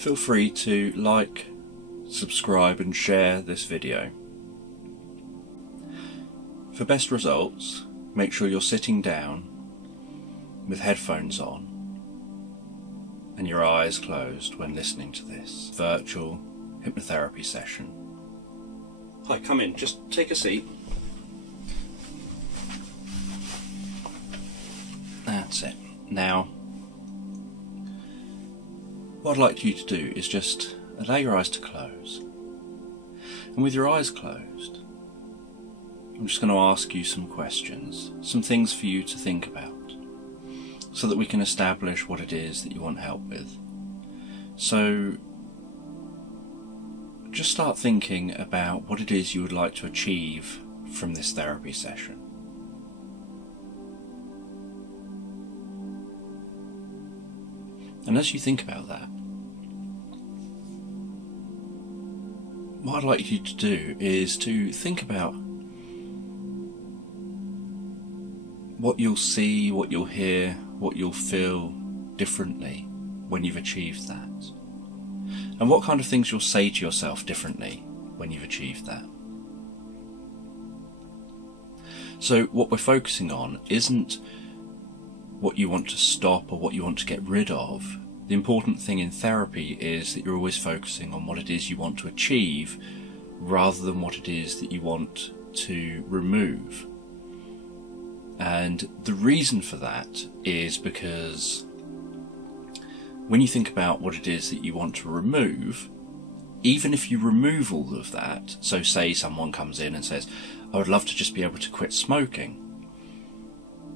Feel free to like, subscribe and share this video. For best results, make sure you're sitting down with headphones on and your eyes closed when listening to this virtual hypnotherapy session. Hi, come in, just take a seat. That's it. Now, what I'd like you to do is just allow your eyes to close. And with your eyes closed, I'm just going to ask you some questions, some things for you to think about, so that we can establish what it is that you want help with. So, just start thinking about what it is you would like to achieve from this therapy session. And as you think about that, what I'd like you to do is to think about what you'll see, what you'll hear, what you'll feel differently when you've achieved that. And what kind of things you'll say to yourself differently when you've achieved that. So what we're focusing on isn't what you want to stop or what you want to get rid of. The important thing in therapy is that you're always focusing on what it is you want to achieve rather than what it is that you want to remove. And the reason for that is because when you think about what it is that you want to remove, even if you remove all of that, so say someone comes in and says, I would love to just be able to quit smoking.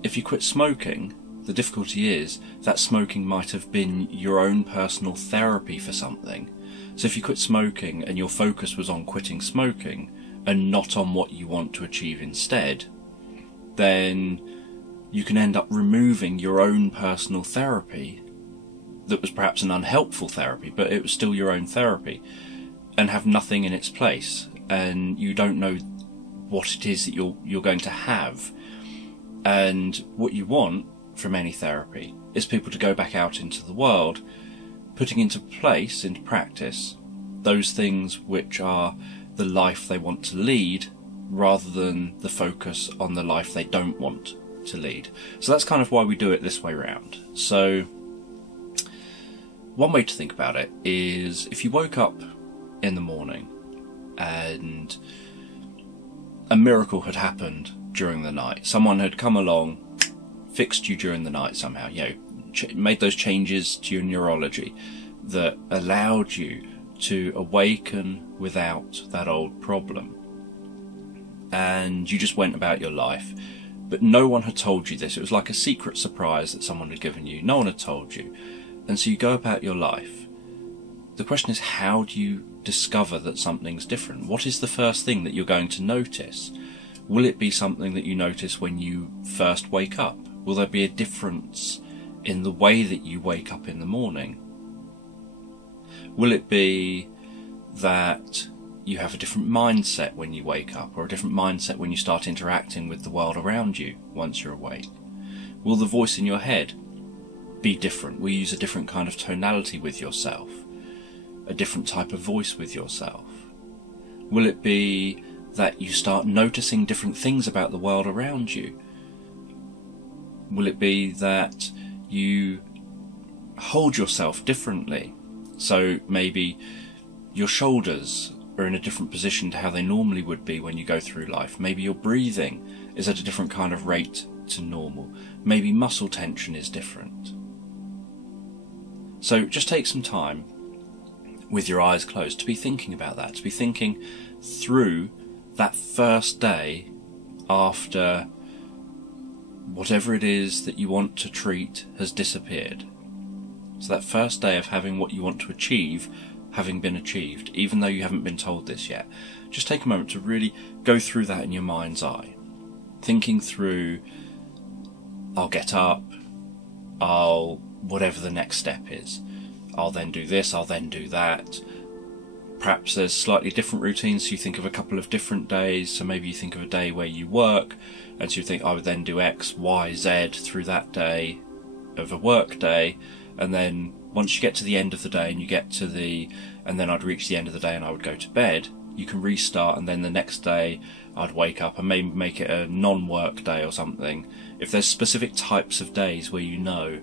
If you quit smoking, the difficulty is that smoking might have been your own personal therapy for something. So if you quit smoking and your focus was on quitting smoking and not on what you want to achieve instead, then you can end up removing your own personal therapy that was perhaps an unhelpful therapy, but it was still your own therapy, and have nothing in its place, and you don't know what it is that you're going to have. And what you want from any therapy is people to go back out into the world, putting into place, into practice, those things which are the life they want to lead, rather than the focus on the life they don't want to lead. So that's kind of why we do it this way round. So one way to think about it is if you woke up in the morning and a miracle had happened during the night, someone had come along, fixed you during the night somehow, made those changes to your neurology that allowed you to awaken without that old problem. And you just went about your life, but no one had told you this. It was like a secret surprise that someone had given you. No one had told you. And so you go about your life. The question is, how do you discover that something's different? What is the first thing that you're going to notice? Will it be something that you notice when you first wake up? Will there be a difference in the way that you wake up in the morning? Will it be that you have a different mindset when you wake up, or a different mindset when you start interacting with the world around you once you're awake? Will the voice in your head be different? Will you use a different kind of tonality with yourself? A different type of voice with yourself? Will it be that you start noticing different things about the world around you? Will it be that you hold yourself differently? So maybe your shoulders are in a different position to how they normally would be when you go through life. Maybe your breathing is at a different kind of rate to normal. Maybe muscle tension is different. So just take some time with your eyes closed to be thinking about that, to be thinking through that first day after whatever it is that you want to treat has disappeared. So that first day of having what you want to achieve having been achieved, even though you haven't been told this yet. Just take a moment to really go through that in your mind's eye. Thinking through, I'll get up, whatever the next step is. I'll then do this, I'll then do that. Perhaps there's slightly different routines, so you think of a couple of different days. So maybe you think of a day where you work, and so you think I would then do X, Y, Z through that day of a work day, and then once you get to the end of the day and then I'd reach the end of the day and I would go to bed, you can restart, and then the next day I'd wake up and maybe make it a non-work day or something. If there's specific types of days where you know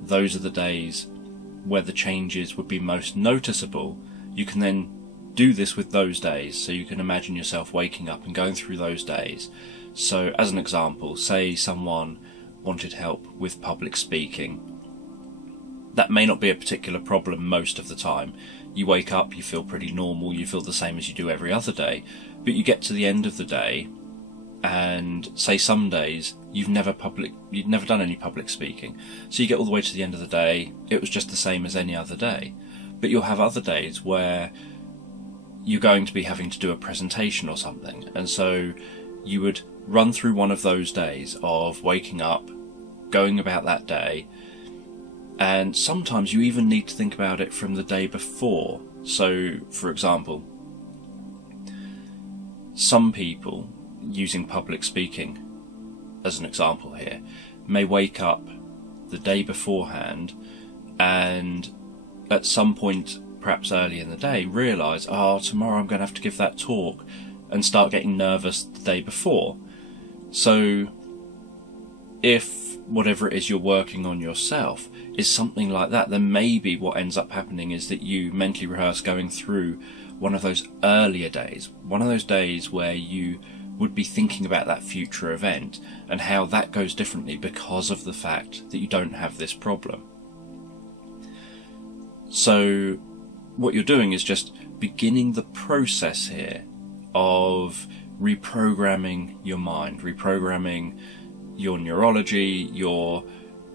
those are the days where the changes would be most noticeable, you can then do this with those days. So you can imagine yourself waking up and going through those days. So as an example, say someone wanted help with public speaking. That may not be a particular problem most of the time. You wake up, you feel pretty normal, you feel the same as you do every other day, but you get to the end of the day, and say some days you've never done any public speaking. So you get all the way to the end of the day, it was just the same as any other day. But you'll have other days where you're going to be having to do a presentation or something, and so you would run through one of those days of waking up, going about that day, and sometimes you even need to think about it from the day before. So, for example, some people, using public speaking as an example here, may wake up the day beforehand and at some point, perhaps early in the day, realise, oh, tomorrow I'm going to have to give that talk, and start getting nervous the day before. So if whatever it is you're working on yourself is something like that, then maybe what ends up happening is that you mentally rehearse going through one of those earlier days, one of those days where you would be thinking about that future event and how that goes differently because of the fact that you don't have this problem. So what you're doing is just beginning the process here of reprogramming your mind, reprogramming your neurology, your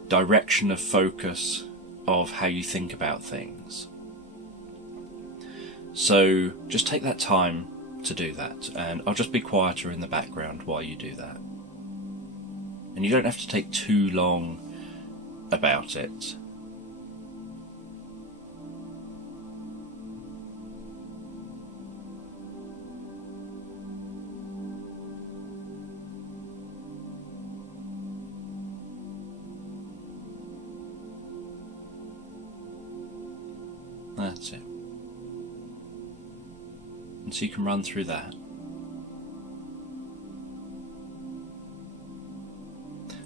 direction of focus of how you think about things. So just take that time to do that, and I'll just be quieter in the background while you do that. And you don't have to take too long about it. That's it. And so you can run through that.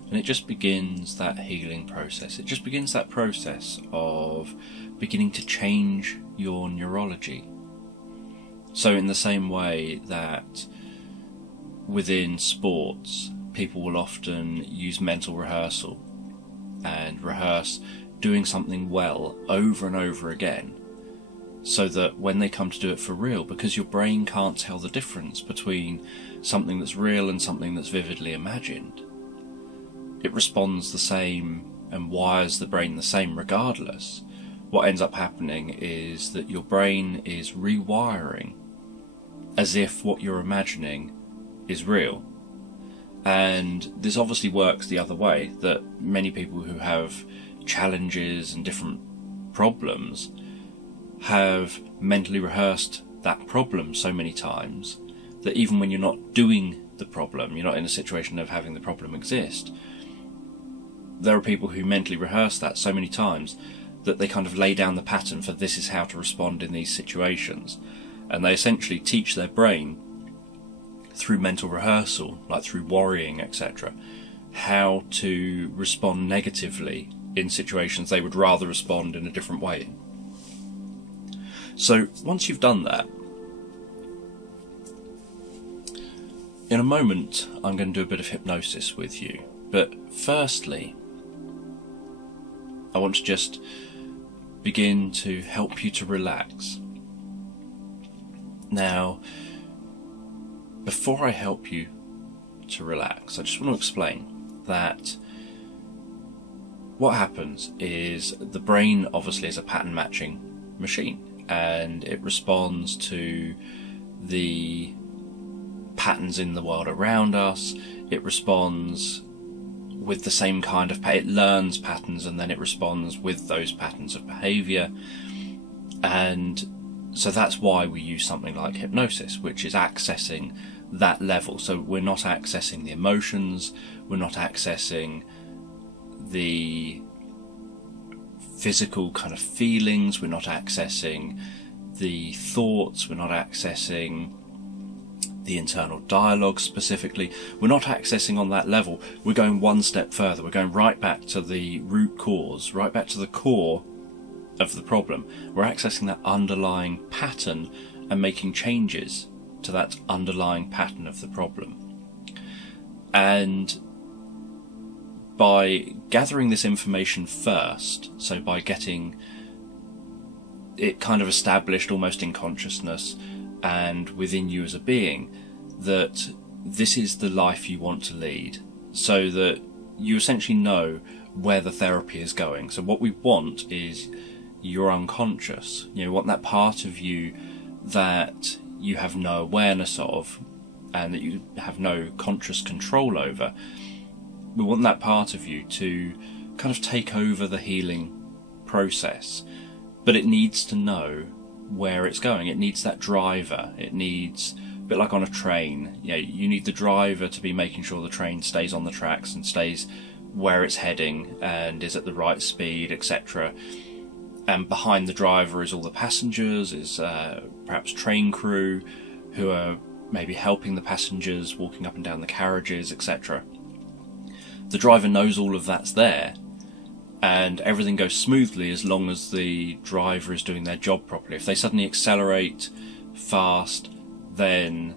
And it just begins that healing process. It just begins that process of beginning to change your neurology. So in the same way that within sports, people will often use mental rehearsal and rehearse doing something well over and over again, so that when they come to do it for real, because your brain can't tell the difference between something that's real and something that's vividly imagined, it responds the same and wires the brain the same regardless. What ends up happening is that your brain is rewiring as if what you're imagining is real. And this obviously works the other way, that many people who have challenges and different problems have mentally rehearsed that problem so many times that even when you're not doing the problem, you're not in a situation of having the problem exist, there are people who mentally rehearse that so many times that they kind of lay down the pattern for this is how to respond in these situations, and they essentially teach their brain through mental rehearsal, like through worrying, etc., how to respond negatively in situations they would rather respond in a different way. So once you've done that, in a moment I'm going to do a bit of hypnosis with you, but firstly I want to just begin to help you to relax. Now, before I help you to relax, I just want to explain that what happens is the brain obviously is a pattern matching machine, and it responds to the patterns in the world around us. It responds with the same kind of it learns patterns, and then it responds with those patterns of behaviour. And so that's why we use something like hypnosis, which is accessing that level. So we're not accessing the emotions, we're not accessing the physical kind of feelings, we're not accessing the thoughts, we're not accessing the internal dialogue specifically, we're not accessing on that level. We're going one step further, we're going right back to the root cause, right back to the core of the problem. We're accessing that underlying pattern and making changes to that underlying pattern of the problem. And by gathering this information first, so by getting it kind of established almost in consciousness and within you as a being, that this is the life you want to lead, so that you essentially know where the therapy is going. So what we want is your unconscious. You know, want that part of you that you have no awareness of and that you have no conscious control over. We want that part of you to kind of take over the healing process, but it needs to know where it's going. It needs that driver. It needs, a bit like on a train, you know, you need the driver to be making sure the train stays on the tracks and stays where it's heading and is at the right speed, etc. And behind the driver is all the passengers, is perhaps train crew who are maybe helping the passengers, walking up and down the carriages, etc. The driver knows all of that's there, and everything goes smoothly as long as the driver is doing their job properly. If they suddenly accelerate fast, then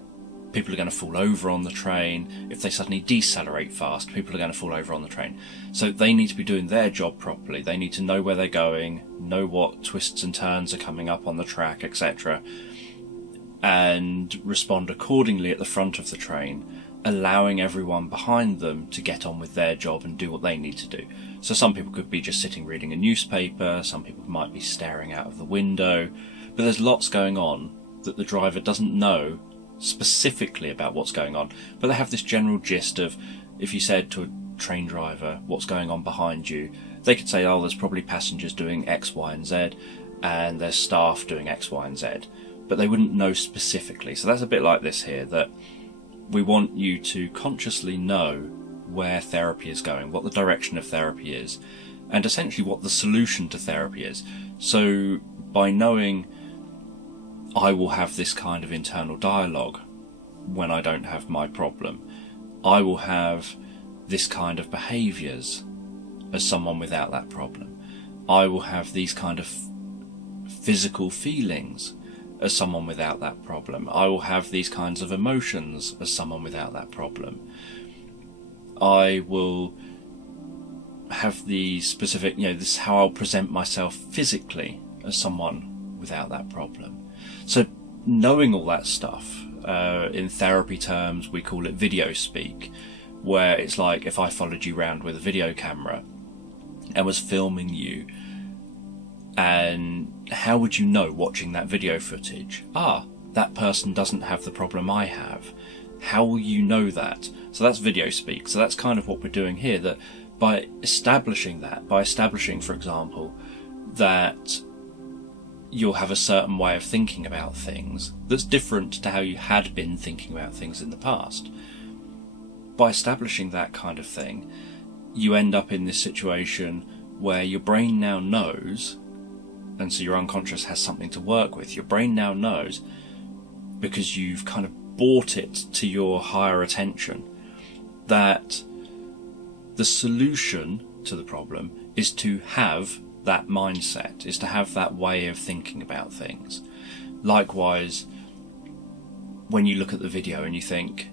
people are going to fall over on the train. If they suddenly decelerate fast, people are going to fall over on the train. So they need to be doing their job properly. They need to know where they're going, know what twists and turns are coming up on the track, etc., and respond accordingly at the front of the train, allowing everyone behind them to get on with their job and do what they need to do. So some people could be just sitting reading a newspaper, some people might be staring out of the window, but there's lots going on that the driver doesn't know specifically about what's going on, but they have this general gist of, if you said to a train driver what's going on behind you, they could say, oh, there's probably passengers doing X, Y and Z, and there's staff doing X, Y and Z, but they wouldn't know specifically. So that's a bit like this here, that we want you to consciously know where therapy is going, what the direction of therapy is, and essentially what the solution to therapy is. So by knowing I will have this kind of internal dialogue when I don't have my problem, I will have this kind of behaviours as someone without that problem, I will have these kind of physical feelings as someone without that problem, I will have these kinds of emotions as someone without that problem, I will have the specific, you know, this is how I'll present myself physically as someone without that problem. So knowing all that stuff, in therapy terms we call it video speak, where it's like if I followed you around with a video camera and was filming you, and how would you know watching that video footage, that person doesn't have the problem I have? How will you know that? So that's video speak. So that's kind of what we're doing here, that by establishing, for example, that you'll have a certain way of thinking about things that's different to how you had been thinking about things in the past. By establishing that kind of thing, you end up in this situation where your brain now knows, and so your unconscious has something to work with. Your brain now knows, because you've kind of brought it to your higher attention, that the solution to the problem is to have that mindset, is to have that way of thinking about things. Likewise, when you look at the video and you think,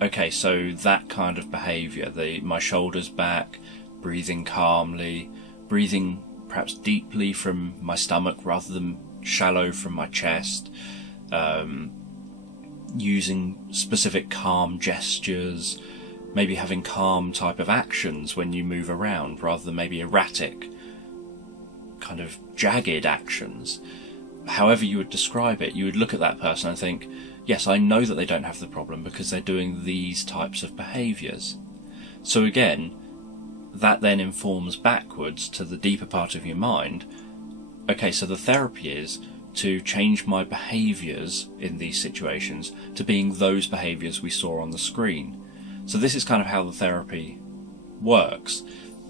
okay, so that kind of behaviour, my shoulders back, breathing calmly, breathing perhaps deeply from my stomach rather than shallow from my chest, using specific calm gestures, maybe having calm type of actions when you move around rather than maybe erratic, kind of jagged actions. However you would describe it, you would look at that person and think, yes, I know that they don't have the problem because they're doing these types of behaviours. So again, that then informs backwards to the deeper part of your mind. Okay, so the therapy is to change my behaviours in these situations to being those behaviours we saw on the screen. So this is kind of how the therapy works,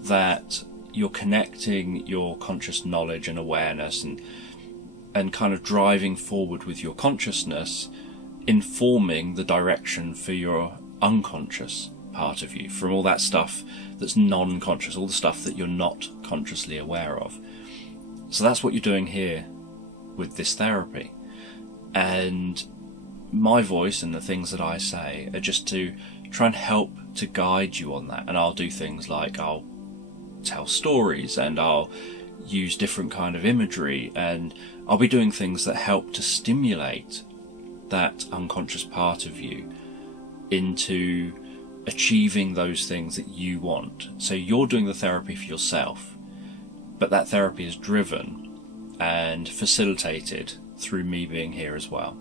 that you're connecting your conscious knowledge and awareness and kind of driving forward with your consciousness, informing the direction for your unconscious part of you, from all that stuff that's non-conscious, all the stuff that you're not consciously aware of. So that's what you're doing here with this therapy. And my voice and the things that I say are just to try and help to guide you on that. And I'll do things like I'll tell stories, and I'll use different kind of imagery, and I'll be doing things that help to stimulate that unconscious part of you into achieving those things that you want. So you're doing the therapy for yourself, but that therapy is driven and facilitated through me being here as well.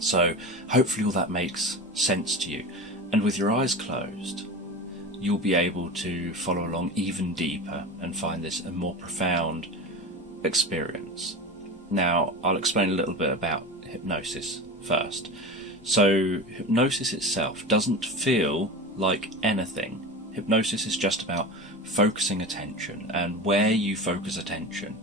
So hopefully all that makes sense to you, and with your eyes closed you'll be able to follow along even deeper and find this a more profound experience. Now, I'll explain a little bit about hypnosis first. So, hypnosis itself doesn't feel like anything. Hypnosis is just about focusing attention, and where you focus attention,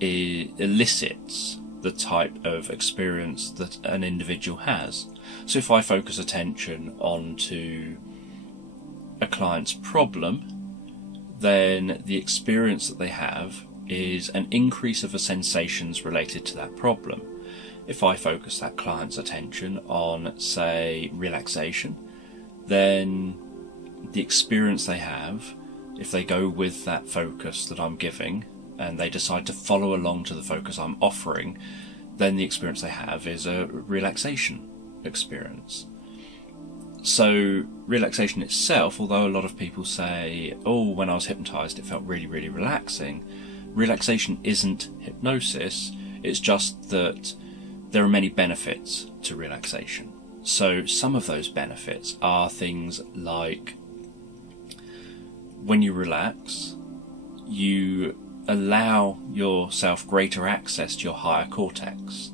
it elicits the type of experience that an individual has. So if I focus attention onto a client's problem, then the experience that they have is an increase of the sensations related to that problem. If I focus that client's attention on, say, relaxation, then the experience they have, if they go with that focus that I'm giving and they decide to follow along to the focus I'm offering, then the experience they have is a relaxation experience. So relaxation itself, although a lot of people say, oh, when I was hypnotized it felt really, really relaxing, relaxation isn't hypnosis. It's just that there are many benefits to relaxation. So some of those benefits are things like, when you relax, you allow yourself greater access to your higher cortex,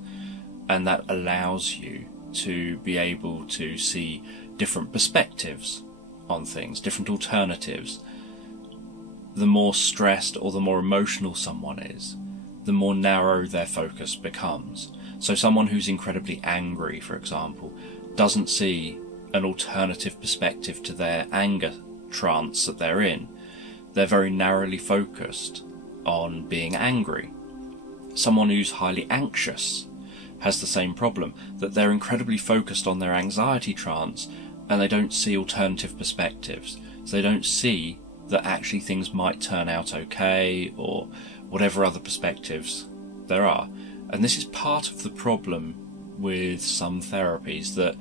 and that allows you to be able to see different perspectives on things, different alternatives. The more stressed or the more emotional someone is, the more narrow their focus becomes. So someone who's incredibly angry, for example, doesn't see an alternative perspective to their anger trance that they're in. They're very narrowly focused on being angry. Someone who's highly anxious has the same problem, that they're incredibly focused on their anxiety trance and they don't see alternative perspectives. So they don't see that actually things might turn out okay, or whatever other perspectives there are. And this is part of the problem with some therapies, that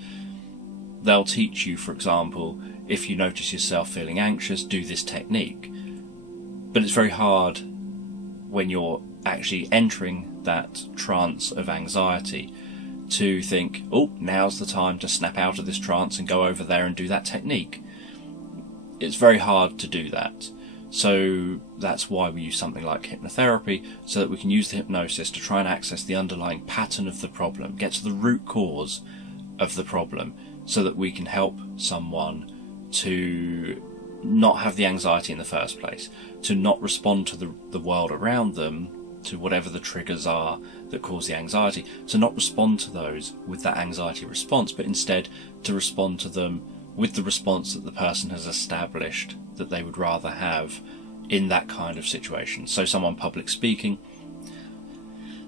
they'll teach you, for example, if you notice yourself feeling anxious, do this technique. But it's very hard when you're actually entering that trance of anxiety to think, oh, now's the time to snap out of this trance and go over there and do that technique. It's very hard to do that. So that's why we use something like hypnotherapy, so that we can use the hypnosis to try and access the underlying pattern of the problem, get to the root cause of the problem, so that we can help someone to not have the anxiety in the first place, to not respond to the world around them, to whatever the triggers are that cause the anxiety, to not respond to those with that anxiety response, but instead to respond to them with the response that the person has established that they would rather have in that kind of situation. So someone public speaking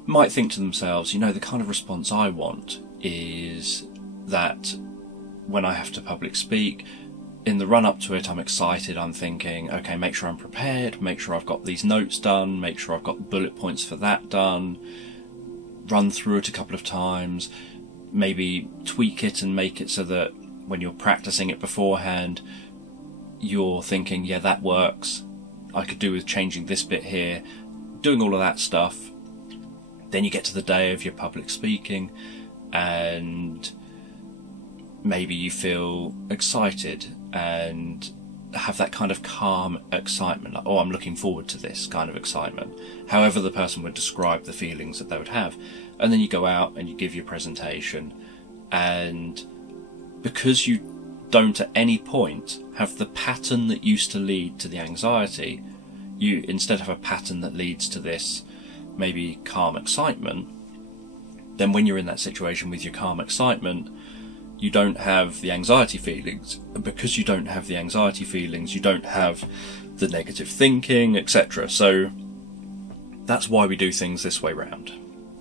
might think to themselves, the kind of response I want is that when I have to public speak, in the run up to it, I'm excited, I'm thinking, okay, make sure I'm prepared, make sure I've got these notes done, make sure I've got bullet points for that done, run through it a couple of times, maybe tweak it and make it so that when you're practicing it beforehand, you're thinking, yeah, that works, I could do with changing this bit here, doing all of that stuff. Then you get to the day of your public speaking and maybe you feel excited and have that kind of calm excitement, like, oh, I'm looking forward to this kind of excitement, however the person would describe the feelings that they would have. And then you go out and you give your presentation, and because you don't at any point have the pattern that used to lead to the anxiety, you instead have a pattern that leads to this maybe calm excitement, then when you're in that situation with your calm excitement, you don't have the anxiety feelings. And because you don't have the anxiety feelings, you don't have the negative thinking, etc. So that's why we do things this way round.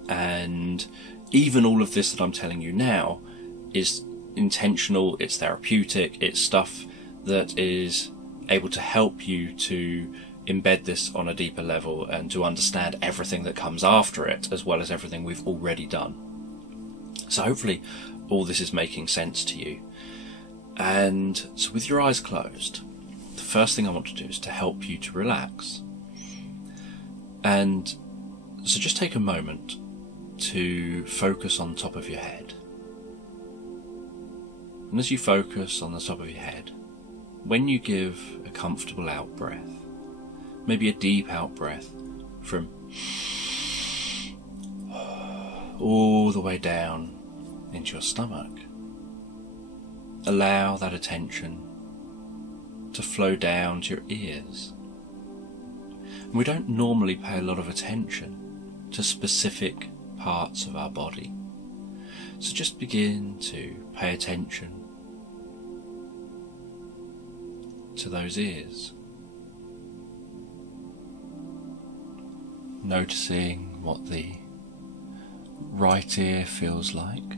And even all of this that I'm telling you now is intentional, it's therapeutic, it's stuff that is able to help you to embed this on a deeper level and to understand everything that comes after it, as well as everything we've already done. So hopefully all this is making sense to you. And so with your eyes closed, the first thing I want to do is to help you to relax. And so just take a moment to focus on the top of your head. And as you focus on the top of your head, when you give a comfortable out breath, maybe a deep out breath from all the way down into your stomach, allow that attention to flow down to your ears. And we don't normally pay a lot of attention to specific parts of our body, so just begin to pay attention to those ears, noticing what the right ear feels like,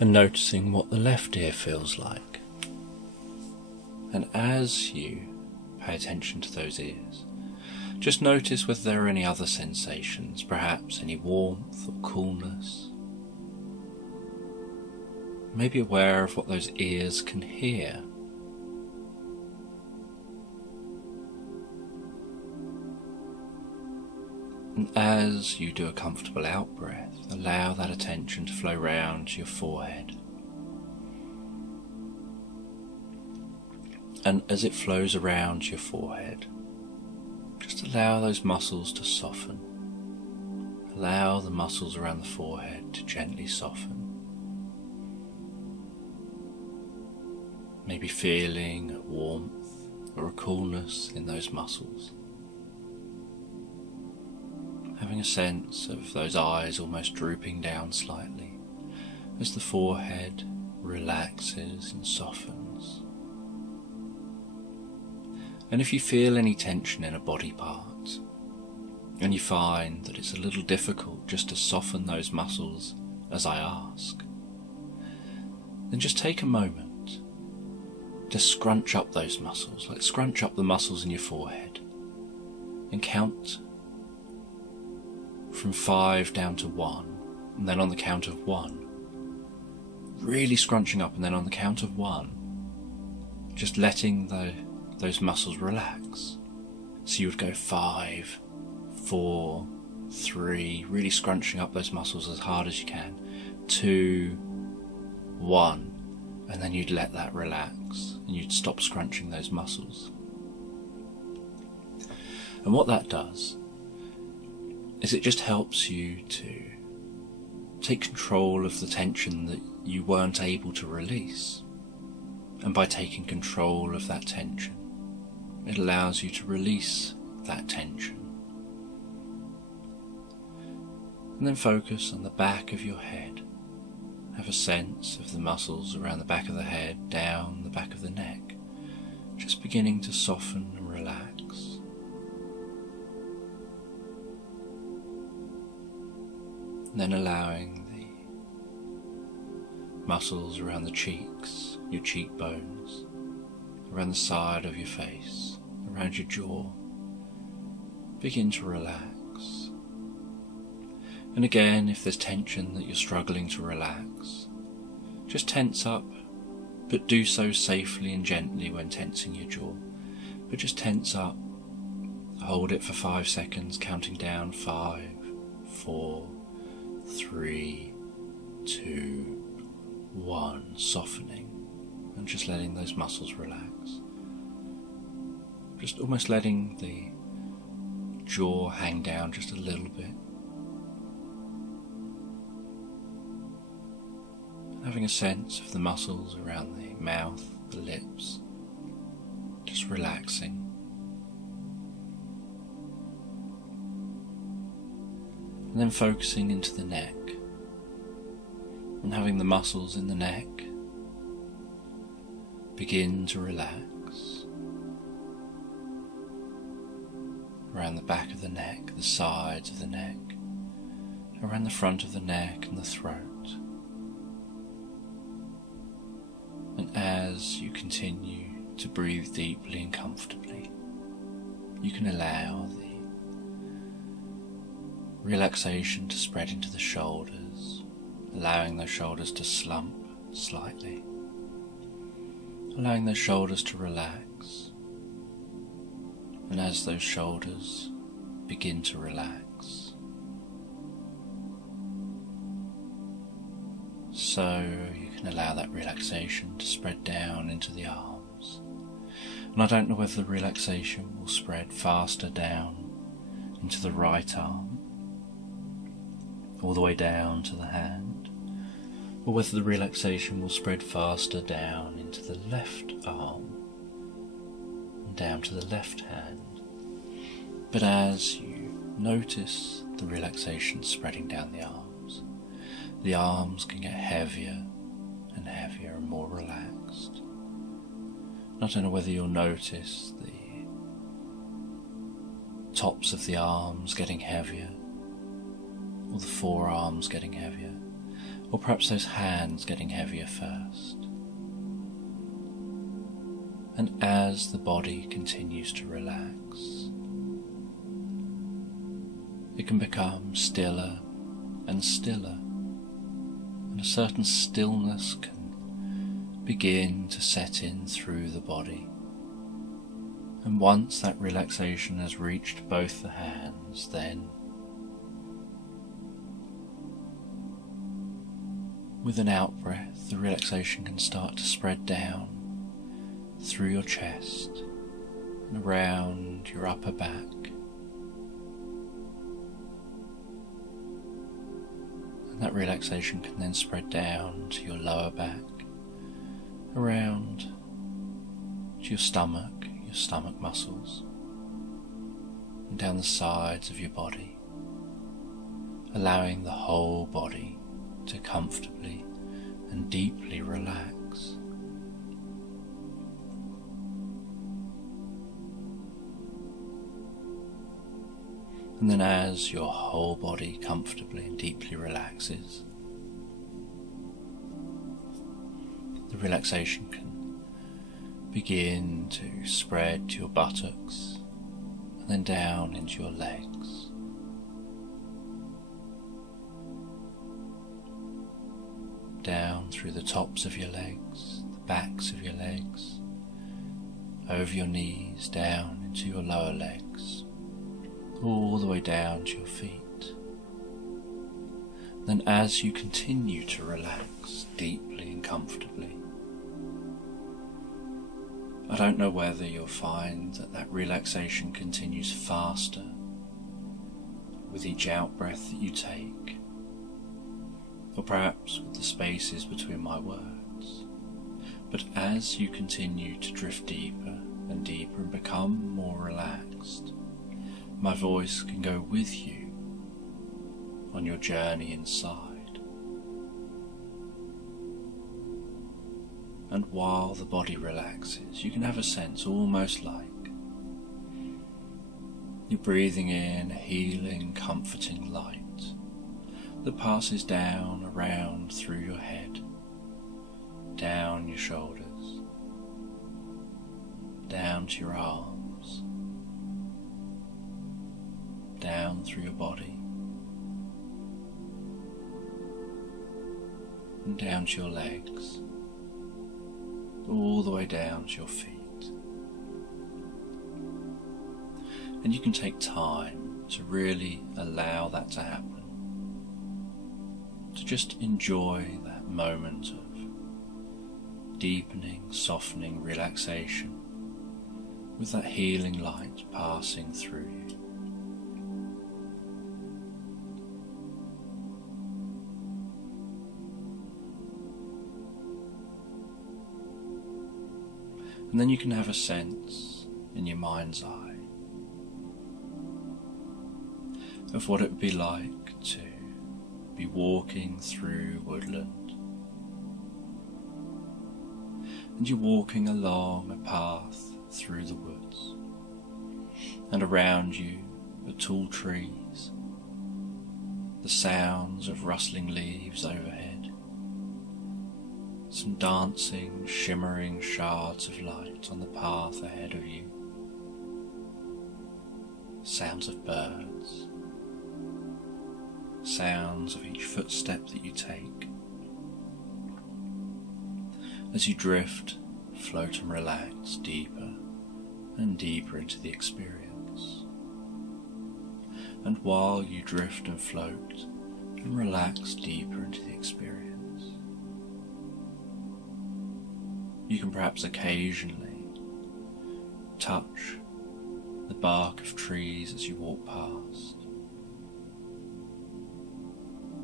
and noticing what the left ear feels like. And as you pay attention to those ears, just notice whether there are any other sensations, perhaps any warmth or coolness. Maybe aware of what those ears can hear. And as you do a comfortable out breath, allow that attention to flow round to your forehead. And as it flows around your forehead, just allow those muscles to soften. Allow the muscles around the forehead to gently soften. Maybe feeling a warmth or a coolness in those muscles. Having a sense of those eyes almost drooping down slightly as the forehead relaxes and softens. And if you feel any tension in a body part, and you find that it's a little difficult just to soften those muscles as I ask, then just take a moment to scrunch up those muscles, like scrunch up the muscles in your forehead, and count from 5 down to 1, and then on the count of 1, really scrunching up, and then on the count of 1, just letting those muscles relax. So you would go 5, 4, 3, really scrunching up those muscles as hard as you can, 2, 1, and then you'd let that relax, and you'd stop scrunching those muscles. And what that does is it just helps you to take control of the tension that you weren't able to release. And by taking control of that tension, it allows you to release that tension. And then focus on the back of your head. Have a sense of the muscles around the back of the head, down the back of the neck, just beginning to soften and relax. And then allowing the muscles around the cheeks, your cheekbones, around the side of your face, around your jaw, begin to relax. And again, if there's tension that you're struggling to relax, just tense up, but do so safely and gently when tensing your jaw. But just tense up, hold it for 5 seconds, counting down 5, 4, 3, 2, 1, softening, and just letting those muscles relax. Just almost letting the jaw hang down just a little bit. Having a sense of the muscles around the mouth, the lips, just just relaxing. And then focusing into the neck and having the muscles in the neck begin to relax. Around the back of the neck, the sides of the neck, around the front of the neck and the throat. And as you continue to breathe deeply and comfortably, you can allow the relaxation to spread into the shoulders, allowing those shoulders to slump slightly, allowing those shoulders to relax. And as those shoulders begin to relax, so you can allow that relaxation to spread down into the arms. And I don't know whether the relaxation will spread faster down into the right arm, all the way down to the hand, or whether the relaxation will spread faster down into the left arm and down to the left hand. But as you notice the relaxation spreading down the arms can get heavier and heavier and more relaxed. I don't know whether you'll notice the tops of the arms getting heavier, or the forearms getting heavier, or perhaps those hands getting heavier first. And as the body continues to relax, it can become stiller and stiller, and a certain stillness can begin to set in through the body. And once that relaxation has reached both the hands, then with an out-breath, the relaxation can start to spread down through your chest and around your upper back. And that relaxation can then spread down to your lower back, around to your stomach muscles, and down the sides of your body, allowing the whole body to comfortably and deeply relax. And then as your whole body comfortably and deeply relaxes, the relaxation can begin to spread to your buttocks and then down into your legs. Down through the tops of your legs, the backs of your legs, over your knees, down into your lower legs, all the way down to your feet. Then as you continue to relax deeply and comfortably, I don't know whether you'll find that relaxation continues faster with each out-breath that you take, or perhaps with the spaces between my words. But as you continue to drift deeper and deeper and become more relaxed, my voice can go with you on your journey inside. And while the body relaxes, you can have a sense almost like you're breathing in a healing, comforting light that passes down, around, through your head, down your shoulders, down to your arms, down through your body, and down to your legs, all the way down to your feet. And you can take time to really allow that to happen, to just enjoy that moment of deepening, softening relaxation with that healing light passing through you. And then you can have a sense in your mind's eye of what it would be like to be walking through woodland. And you're walking along a path through the woods, and around you are tall trees, the sounds of rustling leaves overhead, some dancing, shimmering shards of light on the path ahead of you, sounds of birds, sounds of each footstep that you take, as you drift, float and relax deeper and deeper into the experience. And while you drift and float and relax deeper into the experience, you can perhaps occasionally touch the bark of trees as you walk past.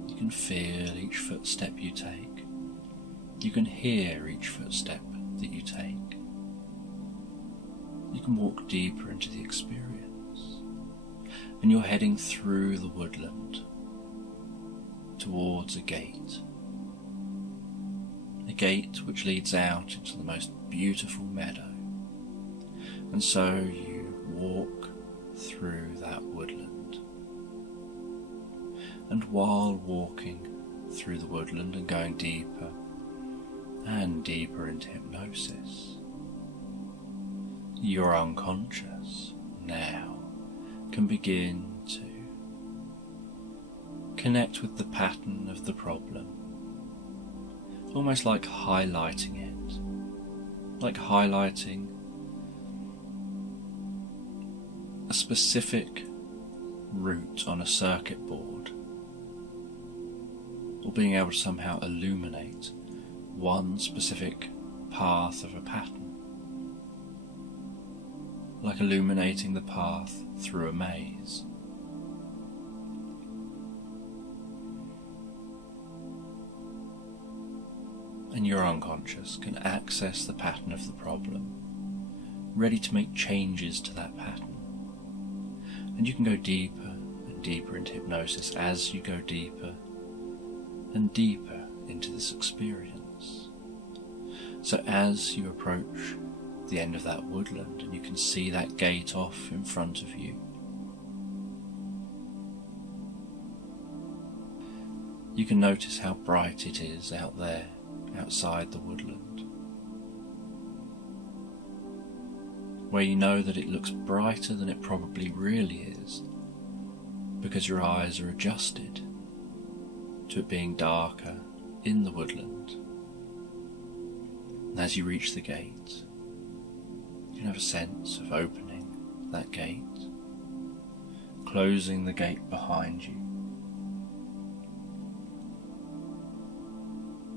You can feel each footstep you take. You can hear each footstep that you take. You can walk deeper into the experience, and you're heading through the woodland towards a gate which leads out into the most beautiful meadow. And so you walk through that woodland, and while walking through the woodland and going deeper and deeper into hypnosis, your unconscious now can begin to connect with the pattern of the problem, almost like highlighting it, like highlighting a specific route on a circuit board, or being able to somehow illuminate one specific path of a pattern, like illuminating the path through a maze. And your unconscious can access the pattern of the problem, ready to make changes to that pattern. And you can go deeper and deeper into hypnosis as you go deeper and deeper into this experience. So as you approach the end of that woodland and you can see that gate off in front of you, you can notice how bright it is out there, outside the woodland, where you know that it looks brighter than it probably really is, because your eyes are adjusted to it being darker in the woodland. And as you reach the gate, you can have a sense of opening that gate, closing the gate behind you,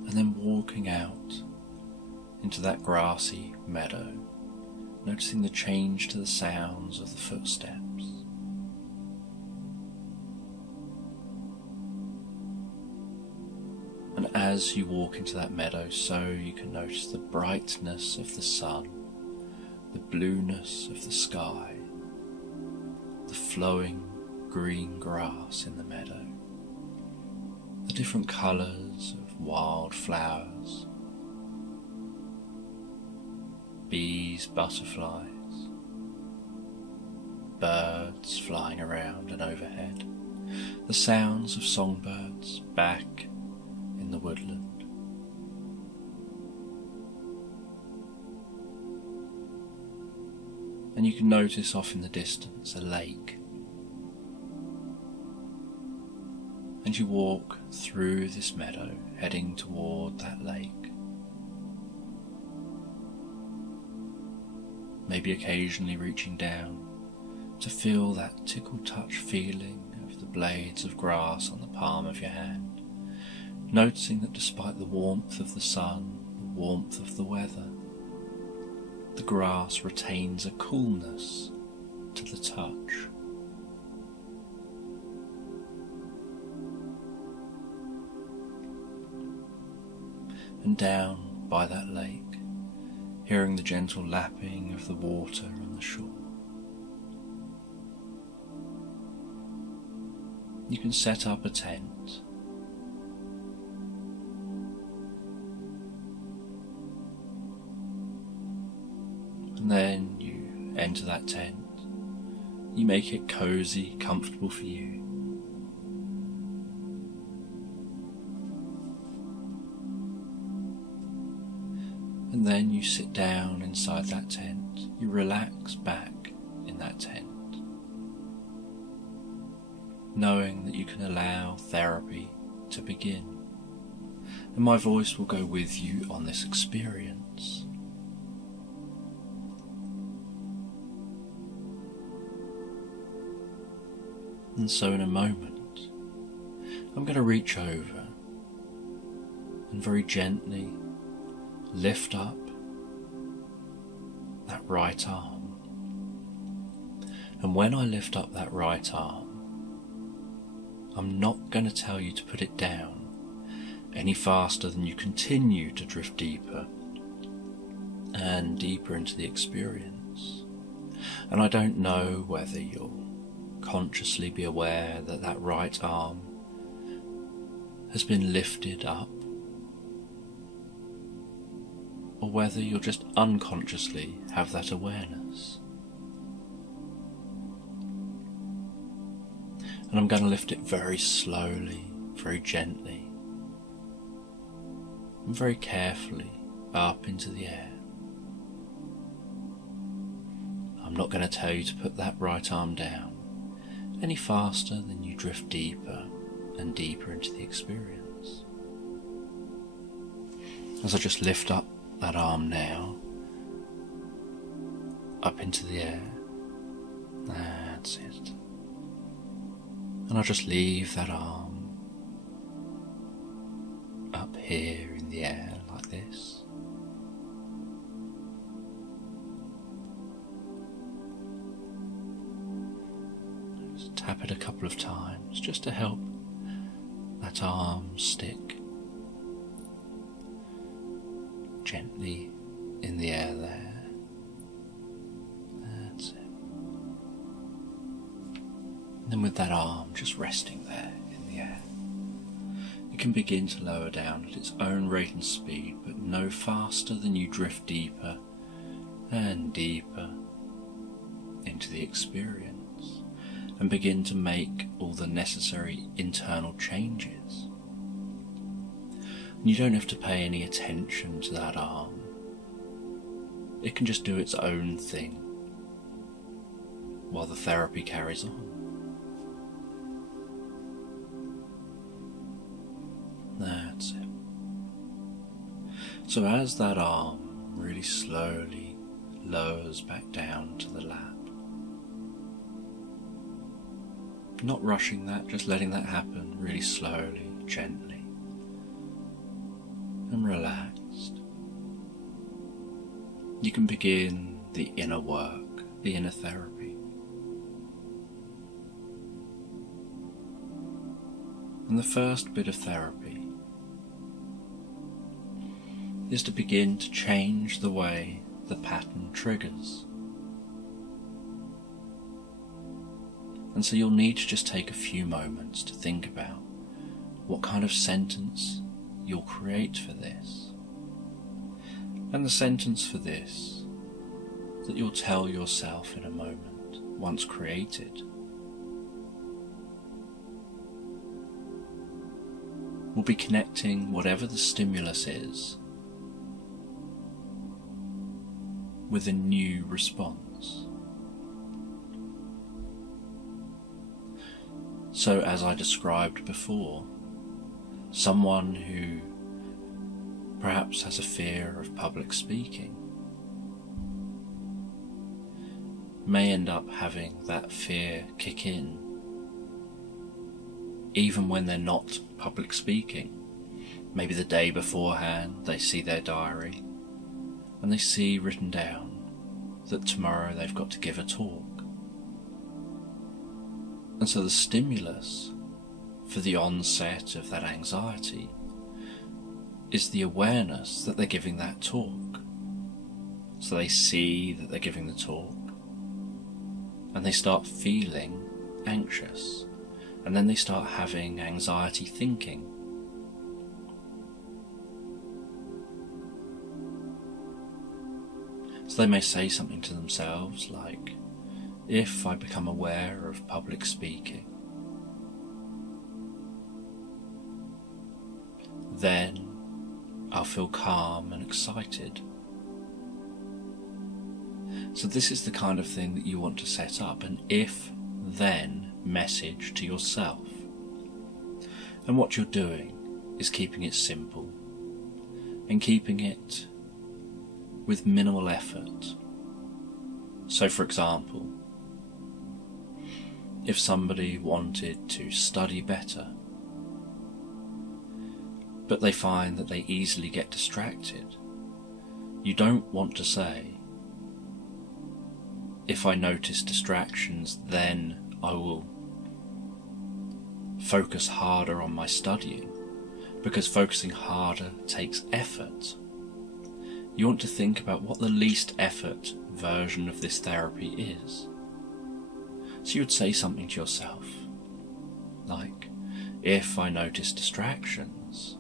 and then walking out into that grassy meadow, noticing the change to the sounds of the footsteps. And as you walk into that meadow, so you can notice the brightness of the sun, the blueness of the sky, the flowing green grass in the meadow, the different colours of wild flowers, bees, butterflies, birds flying around and overhead, the sounds of songbirds back in the woodland. And you can notice off in the distance a lake. And you walk through this meadow, heading toward that lake. Maybe occasionally reaching down to feel that tickle-touch feeling of the blades of grass on the palm of your hand, noticing that despite the warmth of the sun, the warmth of the weather, the grass retains a coolness to the touch. And down by that lake, hearing the gentle lapping of the water on the shore. You can set up a tent. And then you enter that tent. You make it cozy, comfortable for you. And then you sit down inside that tent. You relax back in that tent, knowing that you can allow therapy to begin. And my voice will go with you on this experience. And so in a moment, I'm going to reach over and very gently lift up that right arm. And when I lift up that right arm, I'm not going to tell you to put it down any faster than you continue to drift deeper and deeper into the experience. And I don't know whether you'll consciously be aware that that right arm has been lifted up, or whether you'll just unconsciously have that awareness. And I'm going to lift it very slowly, very gently, and very carefully up into the air. I'm not going to tell you to put that right arm down any faster than you drift deeper and deeper into the experience. As I just lift up that arm now, up into the air, that's it. And I'll just leave that arm up here in the air like this. Just tap it a couple of times just to help that arm stick gently in the air there. That's it. And then with that arm just resting there in the air, you can begin to lower down at its own rate and speed, but no faster than you drift deeper and deeper into the experience and begin to make all the necessary internal changes. You don't have to pay any attention to that arm. It can just do its own thing while the therapy carries on. That's it. So as that arm really slowly lowers back down to the lap, not rushing that, just letting that happen really slowly, gently, and relaxed, you can begin the inner work, the inner therapy. And the first bit of therapy is to begin to change the way the pattern triggers. And so you'll need to just take a few moments to think about what kind of sentence you'll create for this. And the sentence for this that you'll tell yourself in a moment, once created, will be connecting whatever the stimulus is with a new response. So as I described before, someone who perhaps has a fear of public speaking may end up having that fear kick in even when they're not public speaking. Maybe the day beforehand they see their diary and they see written down that tomorrow they've got to give a talk. And so the stimulus for the onset of that anxiety is the awareness that they're giving that talk. So they see that they're giving the talk, and they start feeling anxious, and then they start having anxiety thinking. So they may say something to themselves like, if I become aware of public speaking, then I'll feel calm and excited. So this is the kind of thing that you want to set up, an if-then message to yourself. And what you're doing is keeping it simple and keeping it with minimal effort. So for example, if somebody wanted to study better, but they find that they easily get distracted, you don't want to say, if I notice distractions, then I will focus harder on my studying, because focusing harder takes effort. You want to think about what the least effort version of this therapy is. So you would say something to yourself, like, if I notice distractions,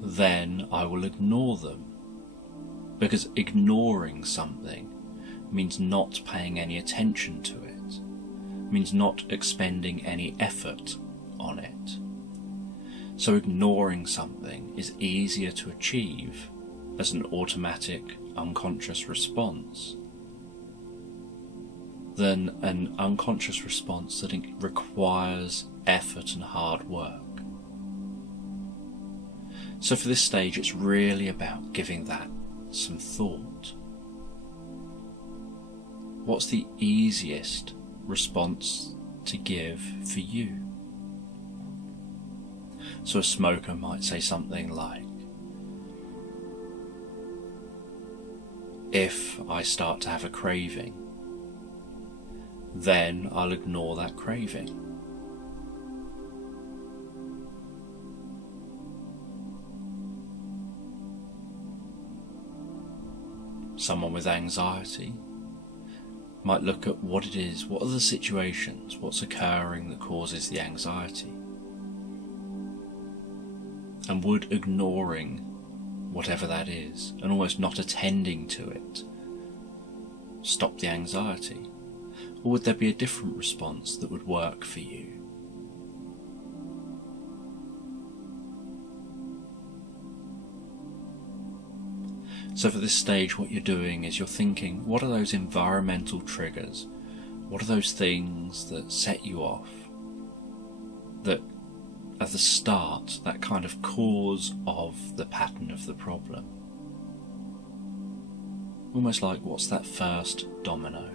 then I will ignore them, because ignoring something means not paying any attention to it, means not expending any effort on it. So ignoring something is easier to achieve as an automatic unconscious response than an unconscious response that requires effort and hard work. So for this stage, it's really about giving that some thought. What's the easiest response to give for you? So a smoker might say something like, if I start to have a craving, then I'll ignore that craving. Someone with anxiety might look at what it is, what are the situations, what's occurring that causes the anxiety, and would ignoring whatever that is and almost not attending to it stop the anxiety? Or would there be a different response that would work for you? So for this stage, what you're doing is you're thinking, what are those environmental triggers? What are those things that set you off? That at the start, that kind of cause of the pattern of the problem. Almost like, what's that first domino?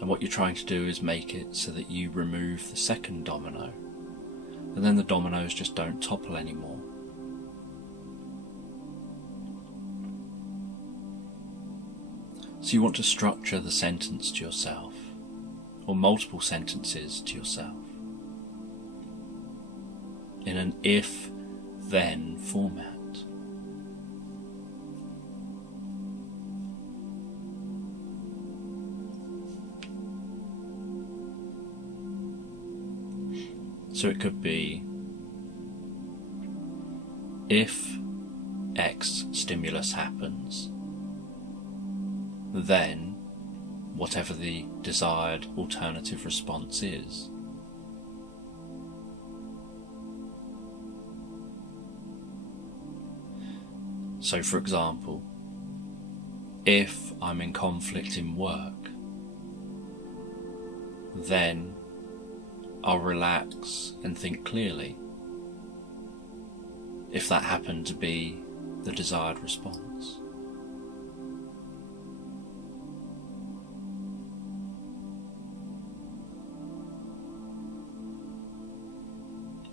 And what you're trying to do is make it so that you remove the second domino, and then the dominoes just don't topple anymore. So you want to structure the sentence to yourself, or multiple sentences to yourself, in an if-then format. So it could be, if X stimulus happens, then whatever the desired alternative response is. So for example, if I'm in conflict in work, then I'll relax and think clearly, if that happened to be the desired response.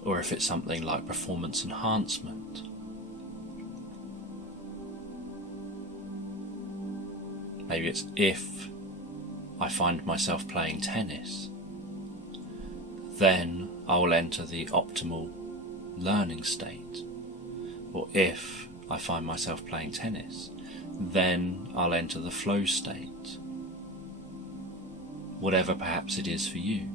Or if it's something like performance enhancement, maybe it's, if I find myself playing tennis, then I will enter the optimal learning state. Or if I find myself playing tennis. Then I'll enter the flow state, whatever perhaps it is for you.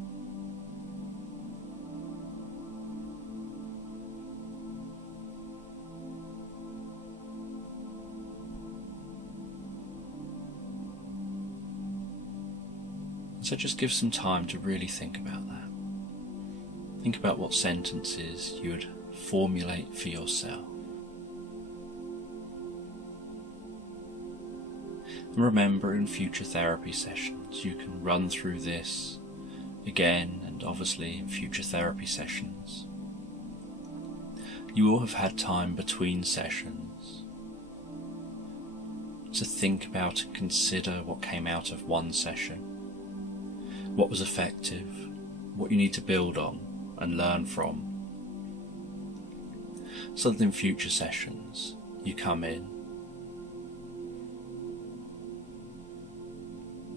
So just give some time to really think about that. Think about what sentences you would formulate for yourself. And remember, in future therapy sessions, you can run through this again, and obviously in future therapy sessions. You will have had time between sessions to think about and consider what came out of one session, what was effective, what you need to build on and learn from. So that in future sessions you come in,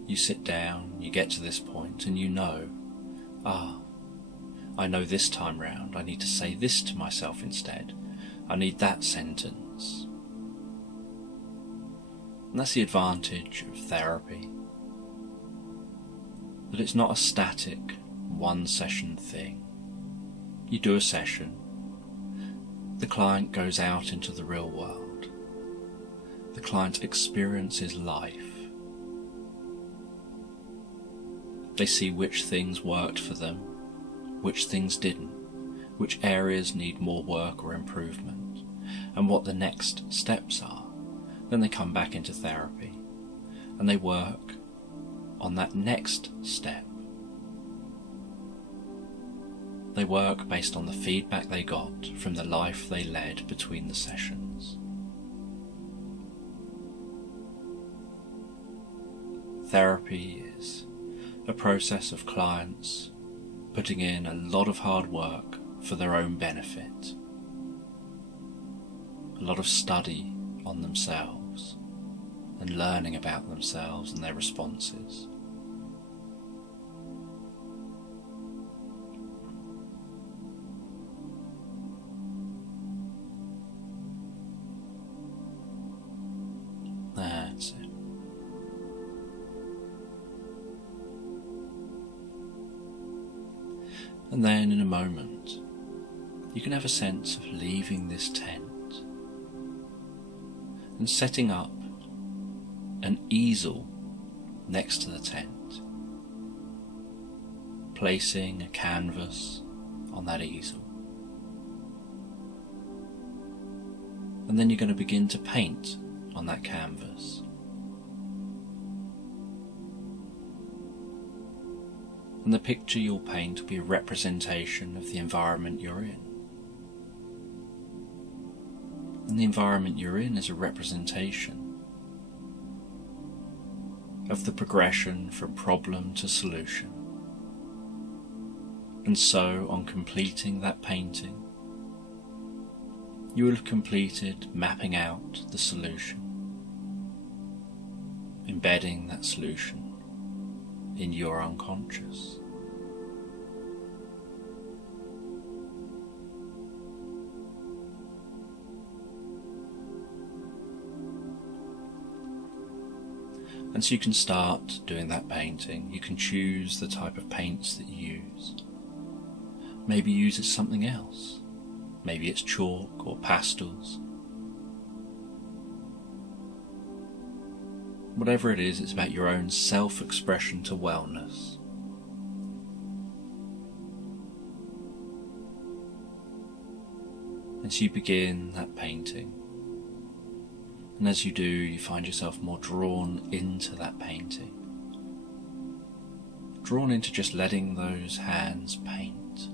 you sit down, you get to this point and you know, I know this time round I need to say this to myself instead. I need that sentence. And that's the advantage of therapy, that it's not a static one session thing. You do a session, the client goes out into the real world, the client experiences life. They see which things worked for them, which things didn't, which areas need more work or improvement, and what the next steps are. Then they come back into therapy and they work on that next step. They work based on the feedback they got from the life they led between the sessions. Therapy is a process of clients putting in a lot of hard work for their own benefit, a lot of study on themselves and learning about themselves and their responses. That's it. And then in a moment, you can have a sense of leaving this tent and setting up an easel next to the tent, placing a canvas on that easel. And then you're going to begin to paint on that canvas. And the picture you'll paint will be a representation of the environment you're in. And the environment you're in is a representation of the progression from problem to solution. And so, on completing that painting, you will have completed mapping out the solution, embedding that solution in your unconscious. And so you can start doing that painting. You can choose the type of paints that you use. Maybe use it something else. Maybe it's chalk or pastels. Whatever it is, it's about your own self-expression to wellness. And so you begin that painting. And as you do, you find yourself more drawn into that painting. Drawn into just letting those hands paint.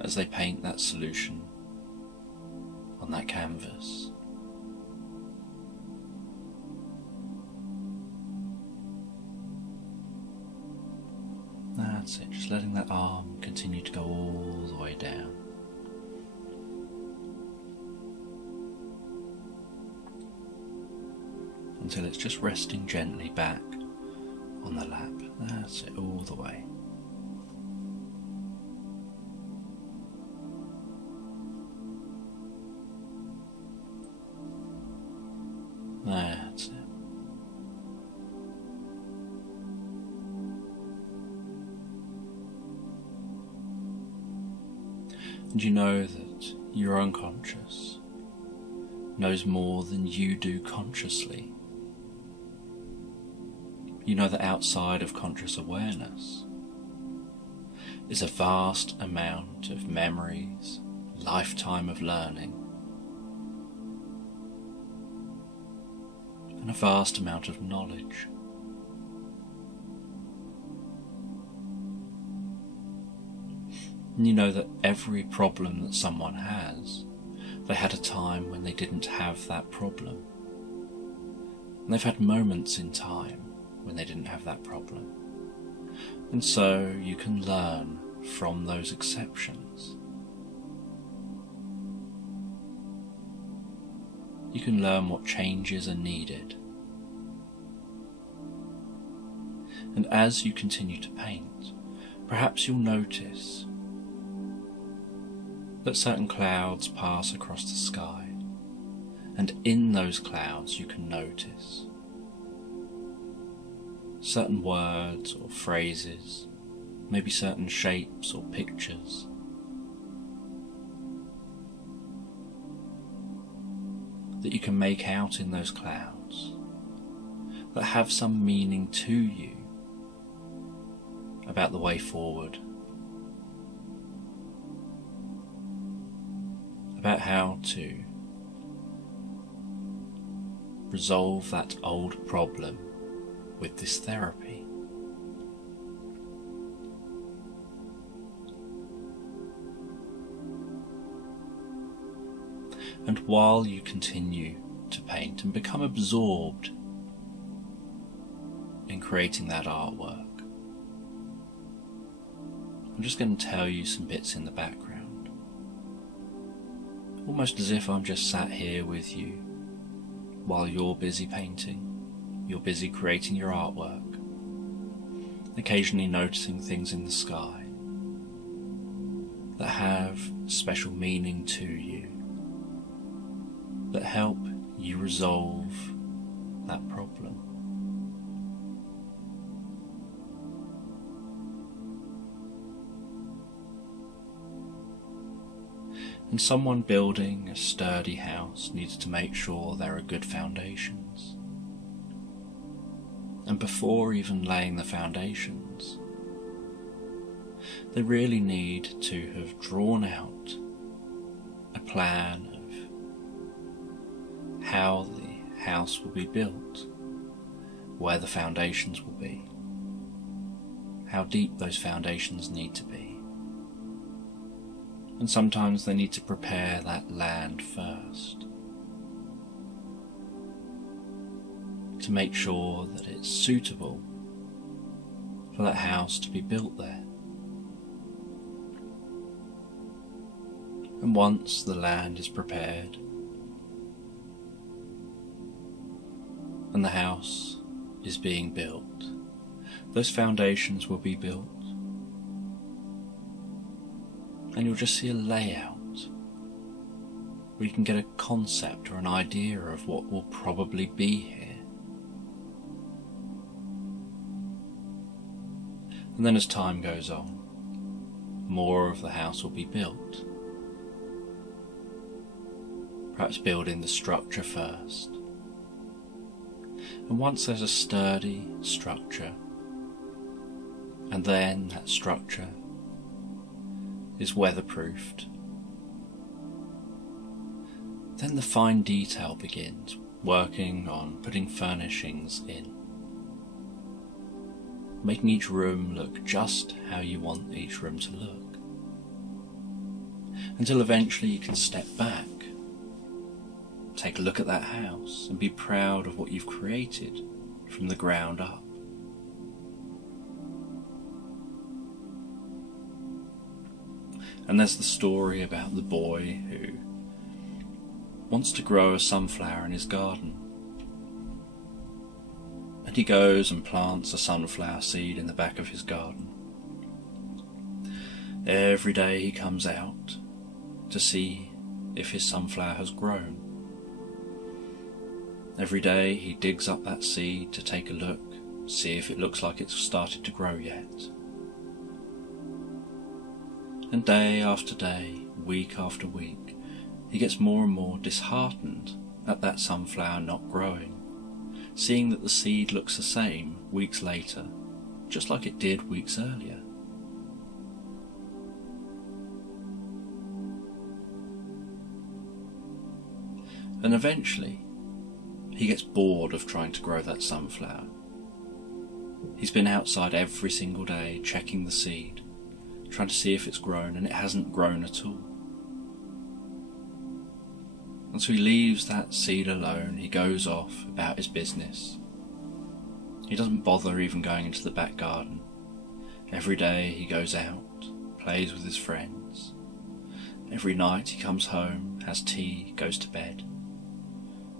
As they paint that solution on that canvas. That's it, just letting that arm continue to go all the way down. Until it's just resting gently back on the lap. That's it, all the way. That's it. And you know that your unconscious knows more than you do consciously. You know that outside of conscious awareness is a vast amount of memories, lifetime of learning, and a vast amount of knowledge. And you know that every problem that someone has, they had a time when they didn't have that problem. And they've had moments in time when they didn't have that problem. And so you can learn from those exceptions. You can learn what changes are needed. And as you continue to paint, perhaps you'll notice that certain clouds pass across the sky, and in those clouds you can notice certain words or phrases, maybe certain shapes or pictures that you can make out in those clouds that have some meaning to you about the way forward, about how to resolve that old problem with this therapy. And while you continue to paint and become absorbed in creating that artwork, I'm just going to tell you some bits in the background, almost as if I'm just sat here with you while you're busy painting, you're busy creating your artwork, occasionally noticing things in the sky that have special meaning to you, that help you resolve that problem. And someone building a sturdy house needs to make sure there are good foundations. And before even laying the foundations, they really need to have drawn out a plan of how the house will be built, where the foundations will be, how deep those foundations need to be. And sometimes they need to prepare that land first to make sure that it's suitable for that house to be built there. And once the land is prepared and the house is being built, those foundations will be built. And you'll just see a layout where you can get a concept or an idea of what will probably be here. And then as time goes on, more of the house will be built. Perhaps building the structure first. And once there's a sturdy structure, and then that structure is weatherproofed, then the fine detail begins, working on putting furnishings in, making each room look just how you want each room to look, until eventually you can step back, take a look at that house and be proud of what you've created from the ground up. And there's the story about the boy who wants to grow a sunflower in his garden. And he goes and plants a sunflower seed in the back of his garden. Every day he comes out to see if his sunflower has grown. Every day he digs up that seed to take a look, see if it looks like it's started to grow yet. And day after day, week after week, he gets more and more disheartened at that sunflower not growing, seeing that the seed looks the same weeks later, just like it did weeks earlier. And eventually, he gets bored of trying to grow that sunflower. He's been outside every single day checking the seed, trying to see if it's grown, and it hasn't grown at all. And so he leaves that seed alone. He goes off about his business. He doesn't bother even going into the back garden. Every day he goes out, plays with his friends. Every night he comes home, has tea, goes to bed.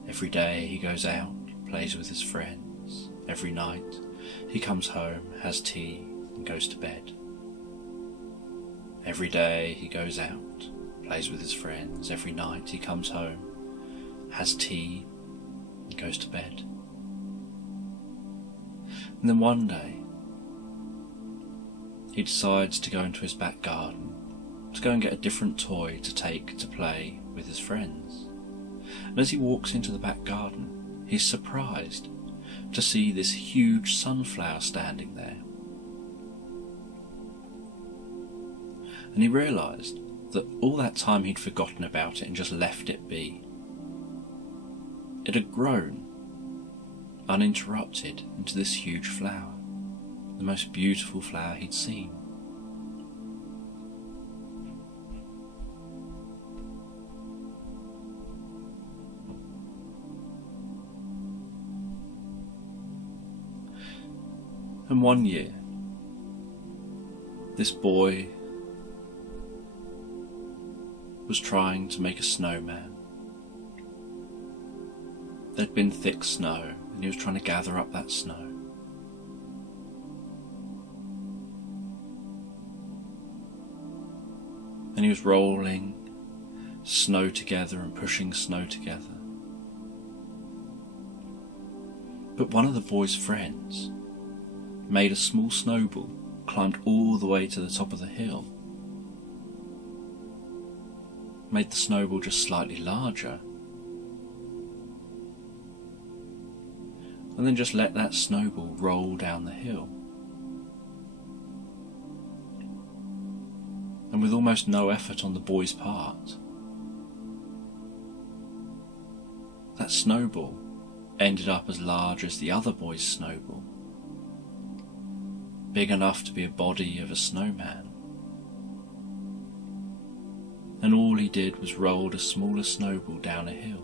Every day he goes out, plays with his friends. Every night he comes home, has tea, and goes to bed. Every day he goes out, plays with his friends. Every night he comes home, has tea, and goes to bed. And then one day, he decides to go into his back garden to go and get a different toy to take to play with his friends. And as he walks into the back garden, he's surprised to see this huge sunflower standing there. And he realised that all that time he'd forgotten about it and just left it be. It had grown, uninterrupted, into this huge flower, the most beautiful flower he'd seen. And one year, this boy was trying to make a snowman. There'd been thick snow, and he was trying to gather up that snow. And he was rolling snow together and pushing snow together. But one of the boy's friends made a small snowball, climbed all the way to the top of the hill, made the snowball just slightly larger, and then just let that snowball roll down the hill. And with almost no effort on the boy's part, that snowball ended up as large as the other boy's snowball, big enough to be a body of a snowman. And all he did was roll a smaller snowball down a hill.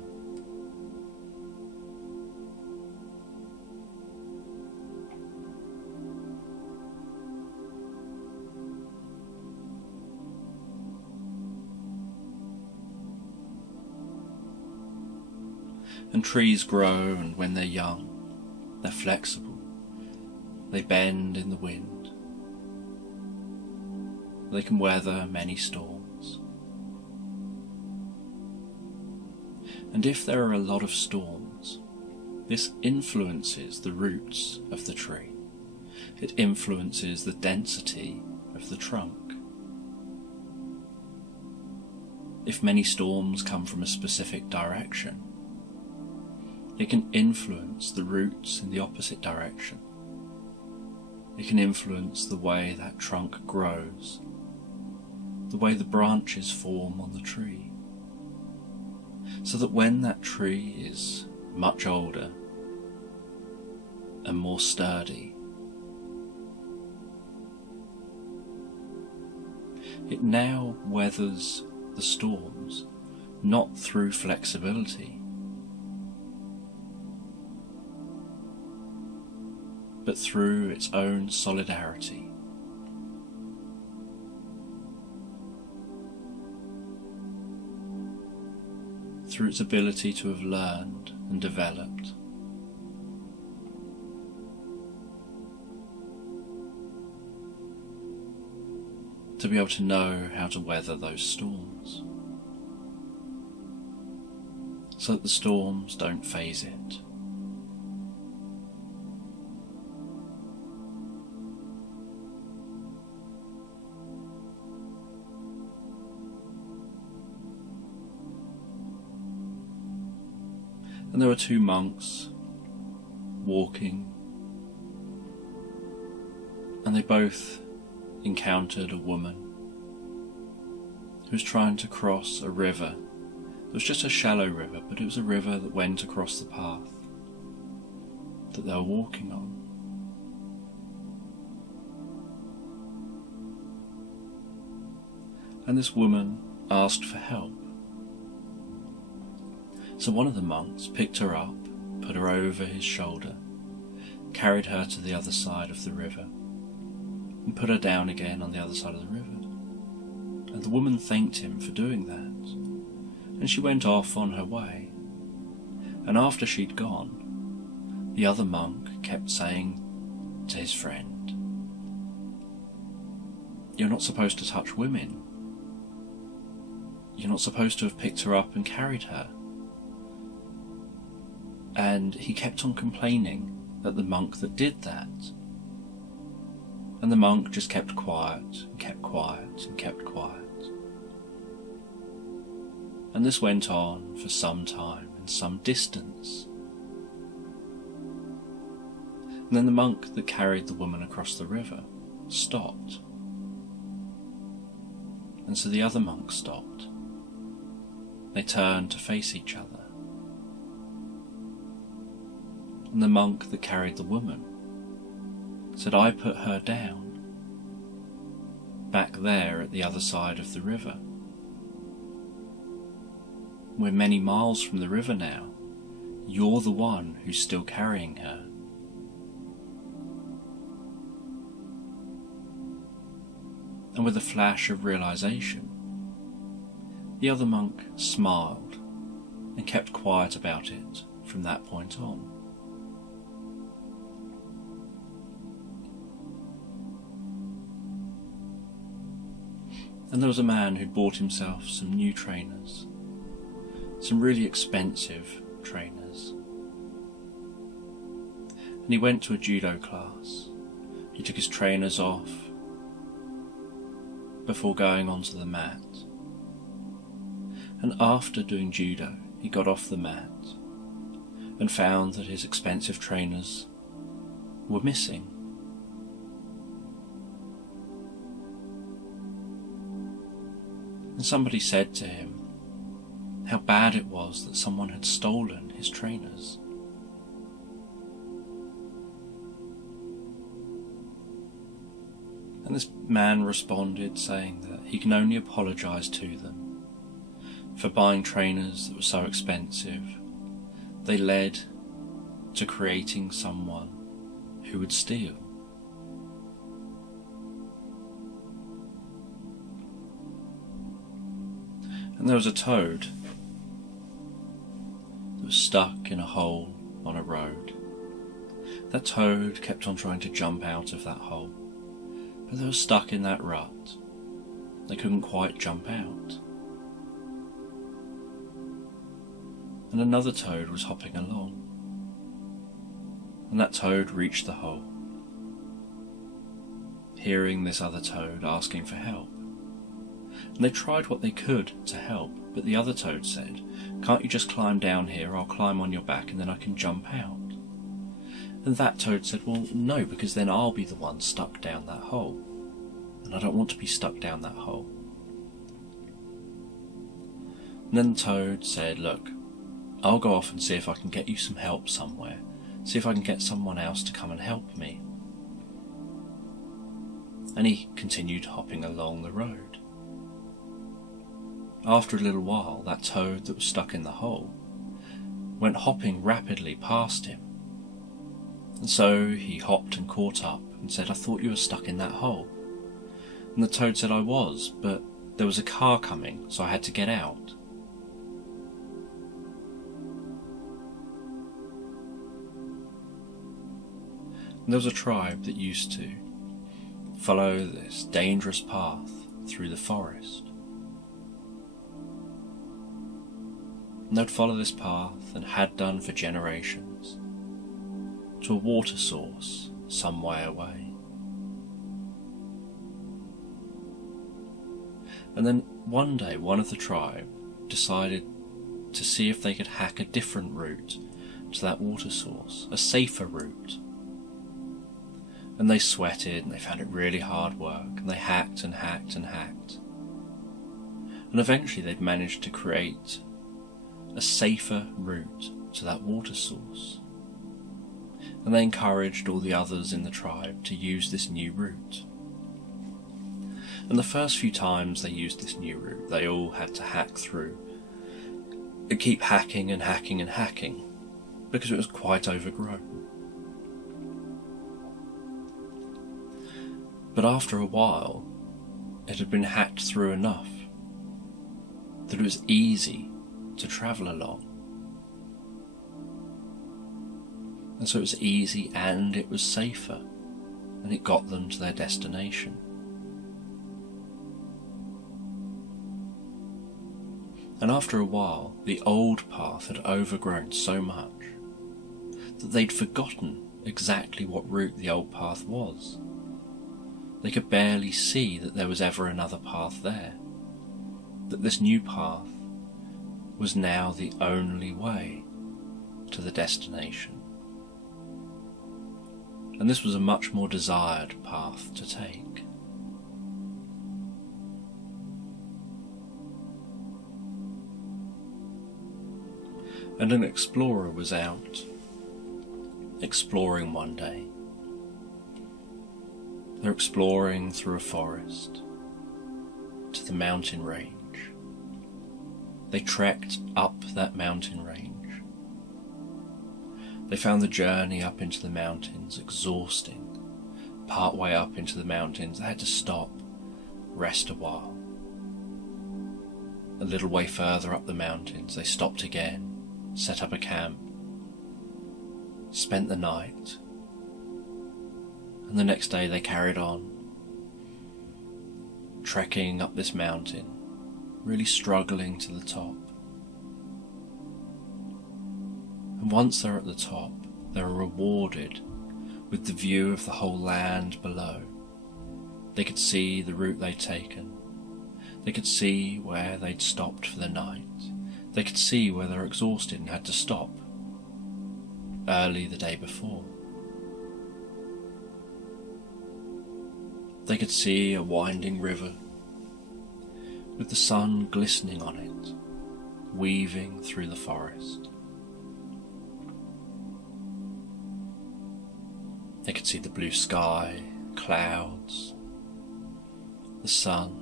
And trees grow, and when they're young, they're flexible. They bend in the wind. They can weather many storms. And if there are a lot of storms, this influences the roots of the tree. It influences the density of the trunk. If many storms come from a specific direction, it can influence the roots in the opposite direction. It can influence the way that trunk grows, the way the branches form on the tree, so that when that tree is much older and more sturdy, it now weathers the storms not through flexibility, but through its own solidarity. Through its ability to have learned and developed. To be able to know how to weather those storms. so that the storms don't faze it. And there were two monks walking, and they both encountered a woman who was trying to cross a river. It was just a shallow river, but it was a river that went across the path that they were walking on. And this woman asked for help. So one of the monks picked her up, put her over his shoulder, carried her to the other side of the river, and put her down again on the other side of the river. And the woman thanked him for doing that, and she went off on her way. And after she'd gone, the other monk kept saying to his friend, "You're not supposed to touch women. You're not supposed to have picked her up and carried her." And he kept on complaining at the monk that did that. And the monk just kept quiet and kept quiet and kept quiet. And this went on for some time and some distance. And then the monk that carried the woman across the river stopped. And so the other monk stopped. They turned to face each other. And the monk that carried the woman said, "I put her down back there at the other side of the river. We're many miles from the river now. You're the one who's still carrying her." And with a flash of realization, the other monk smiled and kept quiet about it from that point on. And there was a man who'd bought himself some new trainers, some really expensive trainers. And he went to a judo class. He took his trainers off before going onto the mat. And after doing judo, he got off the mat and found that his expensive trainers were missing. And somebody said to him how bad it was that someone had stolen his trainers. And this man responded saying that he can only apologise to them for buying trainers that were so expensive. They led to creating someone who would steal. And there was a toad that was stuck in a hole on a road. That toad kept on trying to jump out of that hole, but they were stuck in that rut. They couldn't quite jump out. And another toad was hopping along, and that toad reached the hole, hearing this other toad asking for help. And they tried what they could to help, but the other toad said, "Can't you just climb down here? I'll climb on your back and then I can jump out." And that toad said, "Well, no, because then I'll be the one stuck down that hole, and I don't want to be stuck down that hole." And then the toad said, "Look, I'll go off and see if I can get you some help somewhere, see if I can get someone else to come and help me." And he continued hopping along the road. After a little while, that toad that was stuck in the hole went hopping rapidly past him. And so he hopped and caught up and said, "I thought you were stuck in that hole." And the toad said, "I was, but there was a car coming, so I had to get out." And there was a tribe that used to follow this dangerous path through the forest. And they'd follow this path, and had done for generations, to a water source some way away. And then one day one of the tribe decided to see if they could hack a different route to that water source, a safer route. And they sweated, and they found it really hard work, and they hacked and hacked and hacked. And eventually they'd managed to create a safer route to that water source. And they encouraged all the others in the tribe to use this new route. And the first few times they used this new route, they all had to hack through and keep hacking and hacking and hacking, because it was quite overgrown. But after a while, it had been hacked through enough that it was easy to travel along. And so it was easy and it was safer, and it got them to their destination. And after a while, the old path had overgrown so much that they'd forgotten exactly what route the old path was. They could barely see that there was ever another path there, that this new path was now the only way to the destination. And this was a much more desired path to take. And an explorer was out, exploring one day. They're exploring through a forest to the mountain range. They trekked up that mountain range. They found the journey up into the mountains exhausting. Part way up into the mountains, they had to stop, rest a while. A little way further up the mountains, they stopped again, set up a camp, spent the night, and the next day they carried on, trekking up this mountain, really struggling to the top. And once they're at the top, they're rewarded with the view of the whole land below. They could see the route they'd taken. They could see where they'd stopped for the night. They could see where they were exhausted and had to stop early the day before. They could see a winding river with the sun glistening on it, weaving through the forest. They could see the blue sky, clouds, the sun.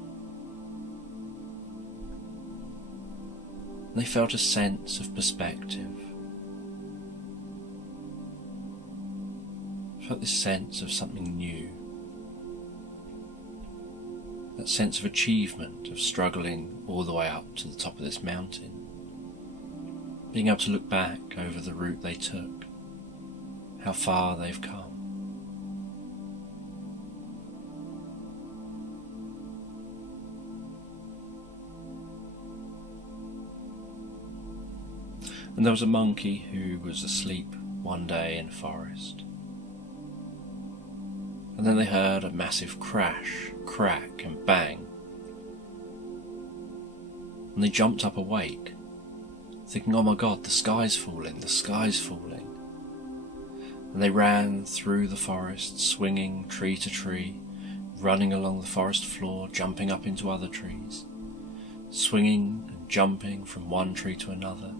They felt a sense of perspective. Felt this sense of something new. That sense of achievement, of struggling all the way up to the top of this mountain. Being able to look back over the route they took, how far they've come. And there was a monkey who was asleep one day in a forest. And then they heard a massive crash, crack and bang. And they jumped up awake, thinking, oh my God, the sky's falling, the sky's falling. And they ran through the forest, swinging tree to tree, running along the forest floor, jumping up into other trees, swinging and jumping from one tree to another,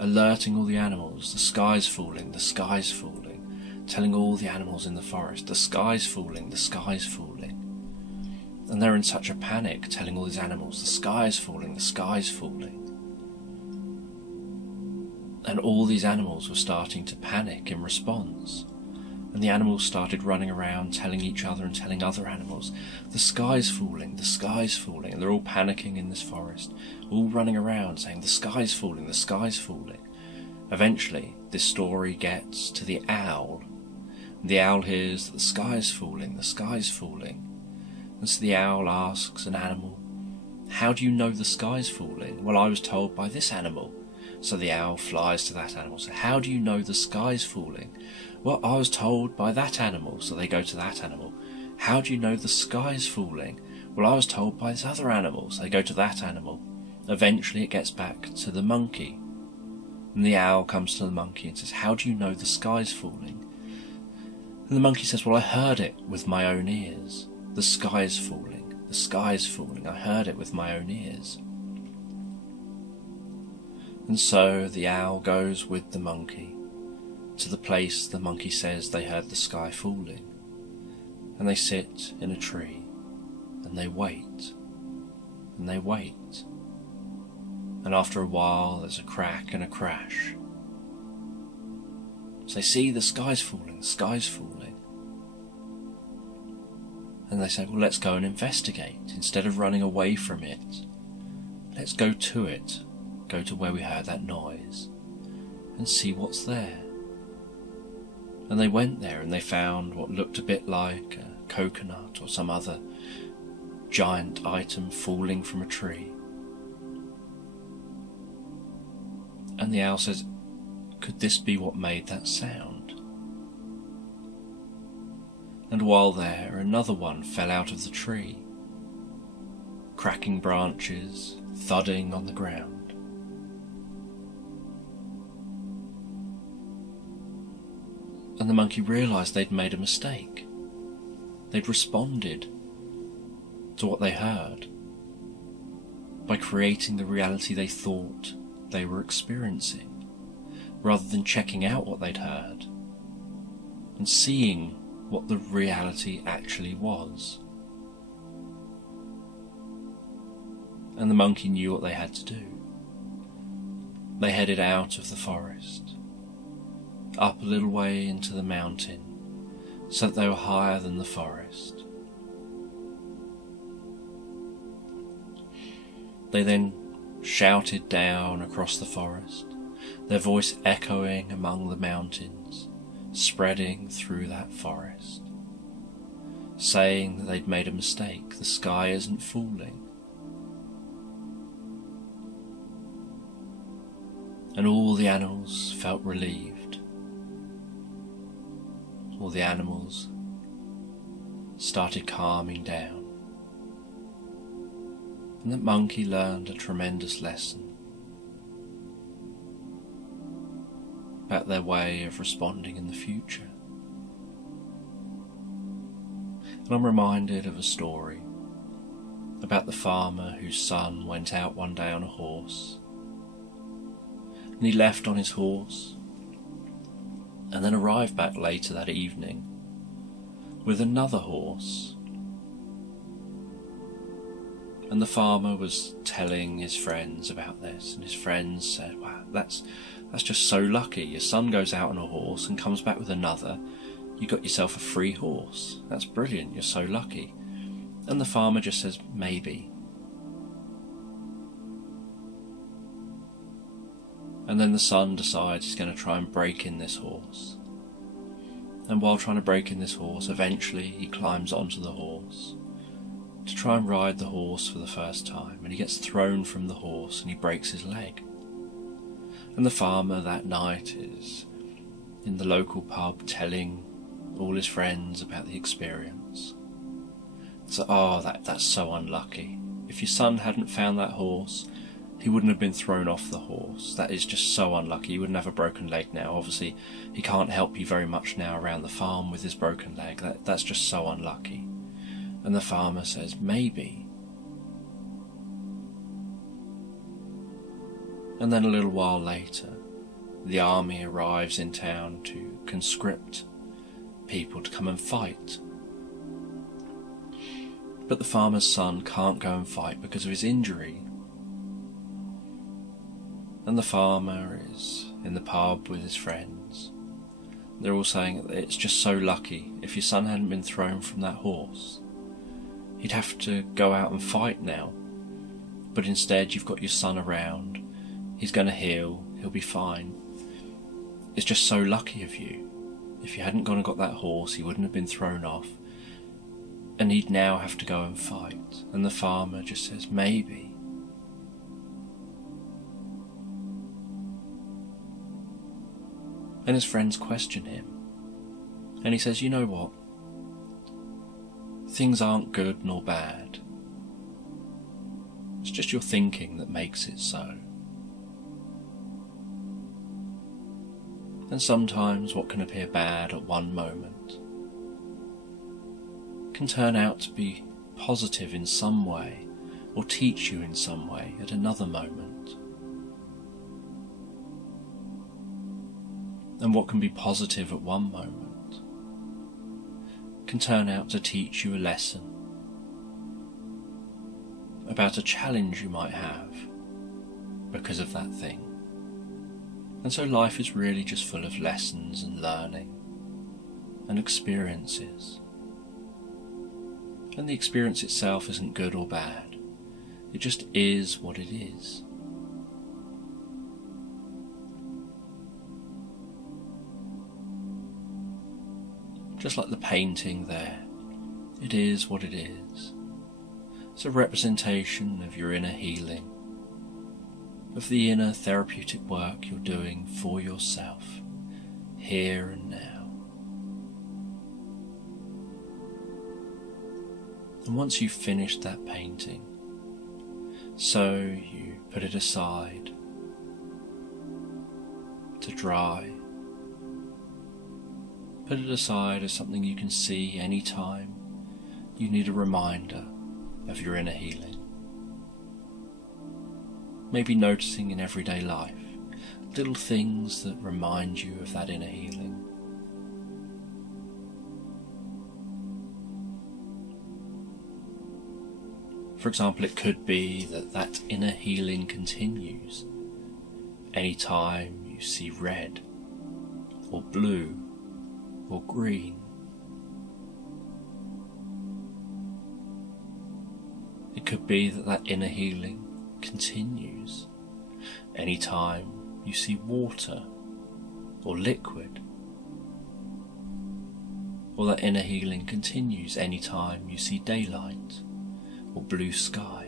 alerting all the animals, the sky's falling, the sky's falling, telling all the animals in the forest, the sky's falling, the sky's falling. And they're in such a panic, telling all these animals, the sky's falling, the sky's falling. And all these animals were starting to panic in response. And the animals started running around, telling each other and telling other animals, the sky's falling, the sky's falling. And they're all panicking in this forest, all running around saying, the sky's falling, the sky's falling. Eventually, this story gets to the owl. And the owl hears that the sky's falling, the sky's falling. And so the owl asks an animal, how do you know the sky's falling? Well, I was told by this animal. So the owl flies to that animal. So how do you know the sky's falling? Well, I was told by that animal. So they go to that animal. How do you know the sky's falling? Well, I was told by this other animal. So they go to that animal. Eventually it gets back to the monkey. And the owl comes to the monkey and says, how do you know the sky's falling? And the monkey says, well, I heard it with my own ears. The sky's falling. The sky's falling. I heard it with my own ears. And so the owl goes with the monkey to the place the monkey says they heard the sky falling. And they sit in a tree and they wait and they wait. And after a while there's a crack and a crash. So they see the sky's falling, the sky's falling. And they say, well, let's go and investigate. Instead of running away from it, let's go to it. Go to where we heard that noise and see what's there. And they went there and they found what looked a bit like a coconut or some other giant item falling from a tree. And the owl says, could this be what made that sound? And while there, another one fell out of the tree, cracking branches, thudding on the ground. And the monkey realised they'd made a mistake. They'd responded to what they heard by creating the reality they thought they were experiencing, rather than checking out what they'd heard and seeing what the reality actually was. And the monkey knew what they had to do. They headed out of the forest, up a little way into the mountain, so that they were higher than the forest. They then shouted down across the forest, their voice echoing among the mountains, spreading through that forest, saying that they'd made a mistake, the sky isn't falling. And all the animals felt relieved. All the animals started calming down. And the monkey learned a tremendous lesson about their way of responding in the future. And I'm reminded of a story about the farmer whose son went out one day on a horse. And he left on his horse and then arrived back later that evening with another horse. And the farmer was telling his friends about this, and his friends said, wow, that's just so lucky. Your son goes out on a horse and comes back with another. You got yourself a free horse. That's brilliant, you're so lucky. And the farmer just says, maybe. And then the son decides he's going to try and break in this horse. And while trying to break in this horse, eventually he climbs onto the horse to try and ride the horse for the first time, and he gets thrown from the horse and he breaks his leg. And the farmer that night is in the local pub telling all his friends about the experience. So, that's so unlucky. If your son hadn't found that horse, he wouldn't have been thrown off the horse. That is just so unlucky. He wouldn't have a broken leg now. Obviously, he can't help you very much now around the farm with his broken leg. That's just so unlucky. And the farmer says, maybe. And then a little while later, the army arrives in town to conscript people to come and fight. But the farmer's son can't go and fight because of his injury. And the farmer is in the pub with his friends. They're all saying it's just so lucky. If your son hadn't been thrown from that horse, he'd have to go out and fight now. But instead you've got your son around. He's going to heal. He'll be fine. It's just so lucky of you. If you hadn't gone and got that horse, he wouldn't have been thrown off. And he'd now have to go and fight. And the farmer just says, maybe. And his friends question him. And he says, you know what? Things aren't good nor bad. It's just your thinking that makes it so. And sometimes what can appear bad at one moment can turn out to be positive in some way, or teach you in some way at another moment. And what can be positive at one moment can turn out to teach you a lesson about a challenge you might have because of that thing. And so life is really just full of lessons and learning and experiences. And the experience itself isn't good or bad. It just is what it is. Just like the painting there, it is what it is. It's a representation of your inner healing, of the inner therapeutic work you're doing for yourself, here and now. And once you've finished that painting, so you put it aside to dry. Put it aside as something you can see any time you need a reminder of your inner healing. Maybe noticing in everyday life little things that remind you of that inner healing. For example, it could be that inner healing continues anytime you see red or blue or green. It could be that inner healing continues anytime you see water or liquid, or that inner healing continues anytime you see daylight or blue sky,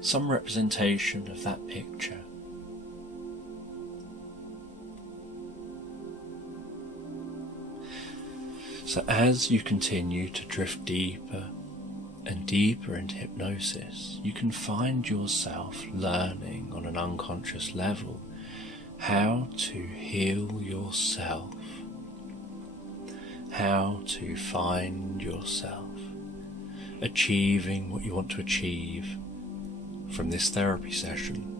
some representation of that picture. So as you continue to drift deeper and deeper into hypnosis, you can find yourself learning on an unconscious level how to heal yourself, how to find yourself achieving what you want to achieve from this therapy session.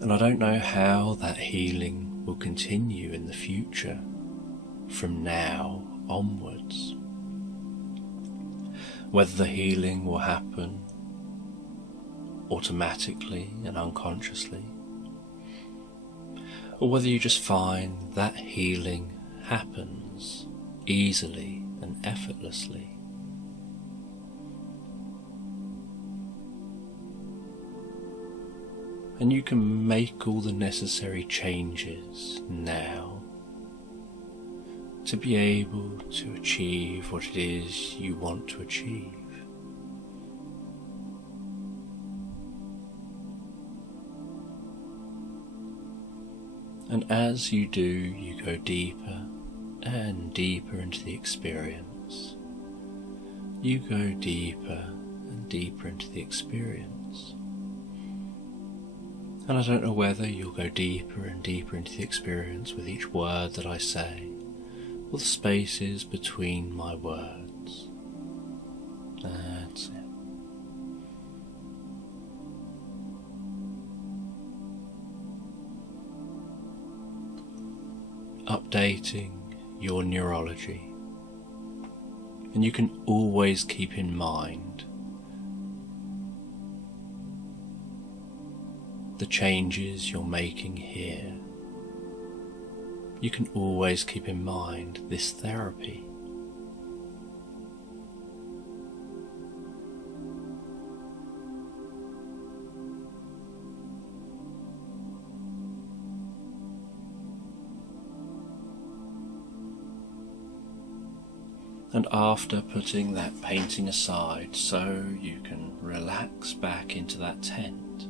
And I don't know how that healing will continue in the future from now onwards. Whether the healing will happen automatically and unconsciously, or whether you just find that healing happens easily and effortlessly. And you can make all the necessary changes now to be able to achieve what it is you want to achieve. And as you do, you go deeper and deeper into the experience. You go deeper and deeper into the experience. And I don't know whether you'll go deeper and deeper into the experience with each word that I say, or the spaces between my words. That's it. Updating your neurology. And you can always keep in mind the changes you're making here. You can always keep in mind this therapy. And after putting that painting aside so you can relax back into that tent,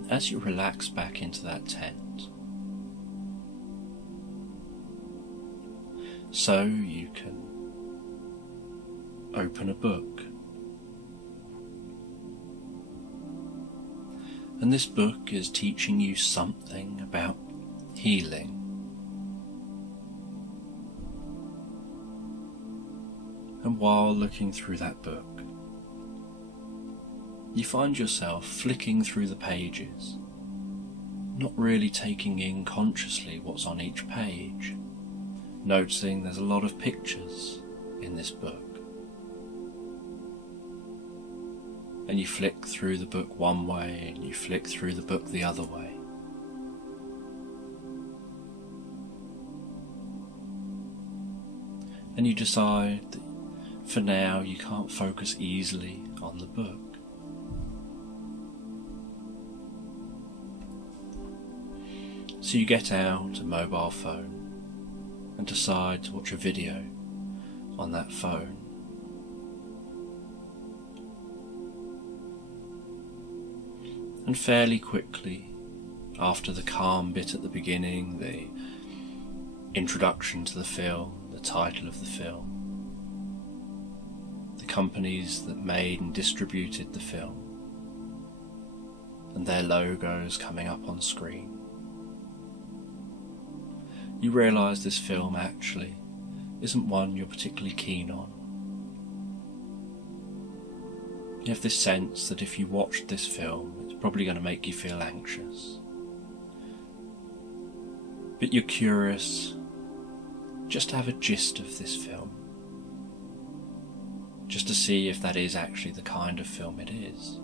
And as you relax back into that tent, so you can open a book. And this book is teaching you something about healing. And while looking through that book, you find yourself flicking through the pages, not really taking in consciously what's on each page, noticing there's a lot of pictures in this book. And you flick through the book one way and you flick through the book the other way. And you decide that for now you can't focus easily on the book. So you get out a mobile phone and decide to watch a video on that phone. And fairly quickly, after the calm bit at the beginning, the introduction to the film, the title of the film, the companies that made and distributed the film, and their logos coming up on screen, you realise this film actually isn't one you're particularly keen on. You have this sense that if you watched this film, it's probably going to make you feel anxious. But you're curious just to have a gist of this film, just to see if that is actually the kind of film it is.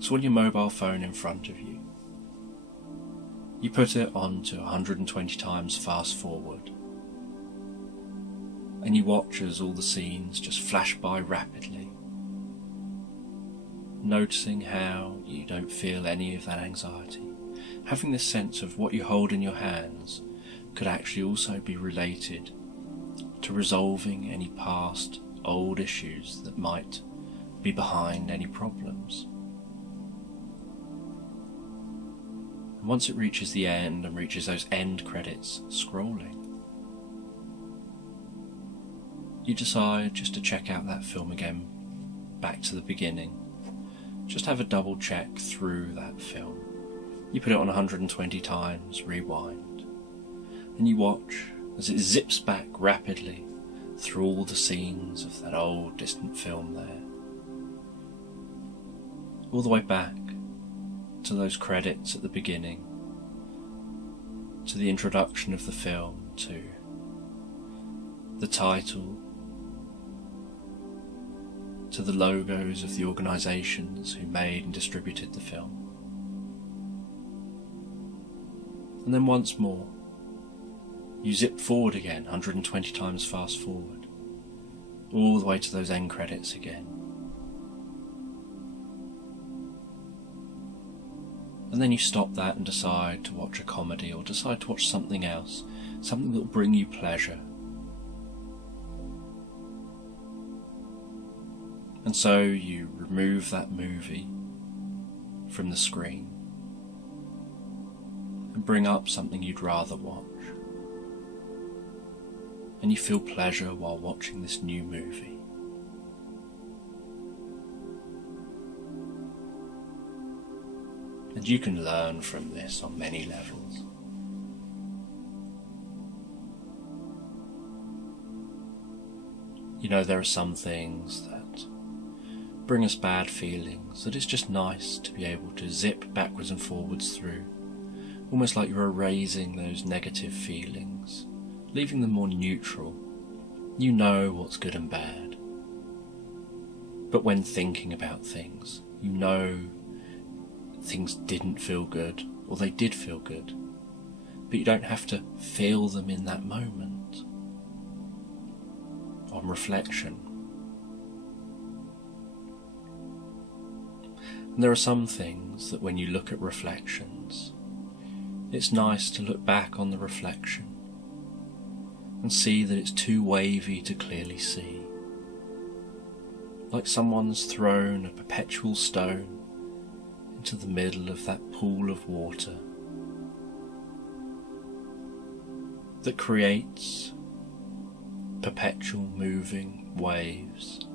So on your mobile phone in front of you, you put it on to 120 times fast forward, and you watch as all the scenes just flash by rapidly, noticing how you don't feel any of that anxiety, having this sense of what you hold in your hands could actually also be related to resolving any past old issues that might be behind any problems. And once it reaches the end and reaches those end credits scrolling, you decide just to check out that film again, back to the beginning. Just have a double check through that film. You put it on 120 times, rewind, and you watch as it zips back rapidly through all the scenes of that old distant film there. All the way back to those credits at the beginning, to the introduction of the film, to the title, to the logos of the organisations who made and distributed the film. And then once more, you zip forward again, 120 times fast forward, all the way to those end credits again. And then you stop that and decide to watch a comedy or decide to watch something else, something that will bring you pleasure. And so you remove that movie from the screen and bring up something you'd rather watch. And you feel pleasure while watching this new movie. And you can learn from this on many levels. You know, there are some things that bring us bad feelings that it's just nice to be able to zip backwards and forwards through, almost like you're erasing those negative feelings, leaving them more neutral. You know what's good and bad. But when thinking about things, you know things didn't feel good, or they did feel good, but you don't have to feel them in that moment. On reflection. And there are some things that when you look at reflections, it's nice to look back on the reflection and see that it's too wavy to clearly see. Like someone's thrown a perpetual stone into the middle of that pool of water that creates perpetual moving waves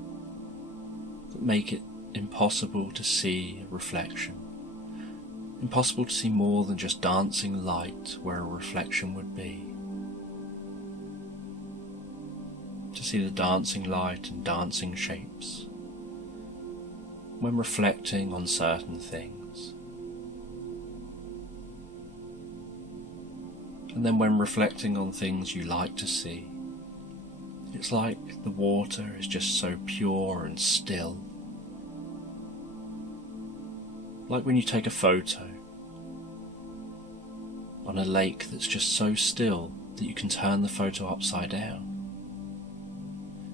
that make it impossible to see a reflection, impossible to see more than just dancing light where a reflection would be. To see the dancing light and dancing shapes when reflecting on certain things. And then when reflecting on things you like to see, it's like the water is just so pure and still. Like when you take a photo on a lake that's just so still that you can turn the photo upside down.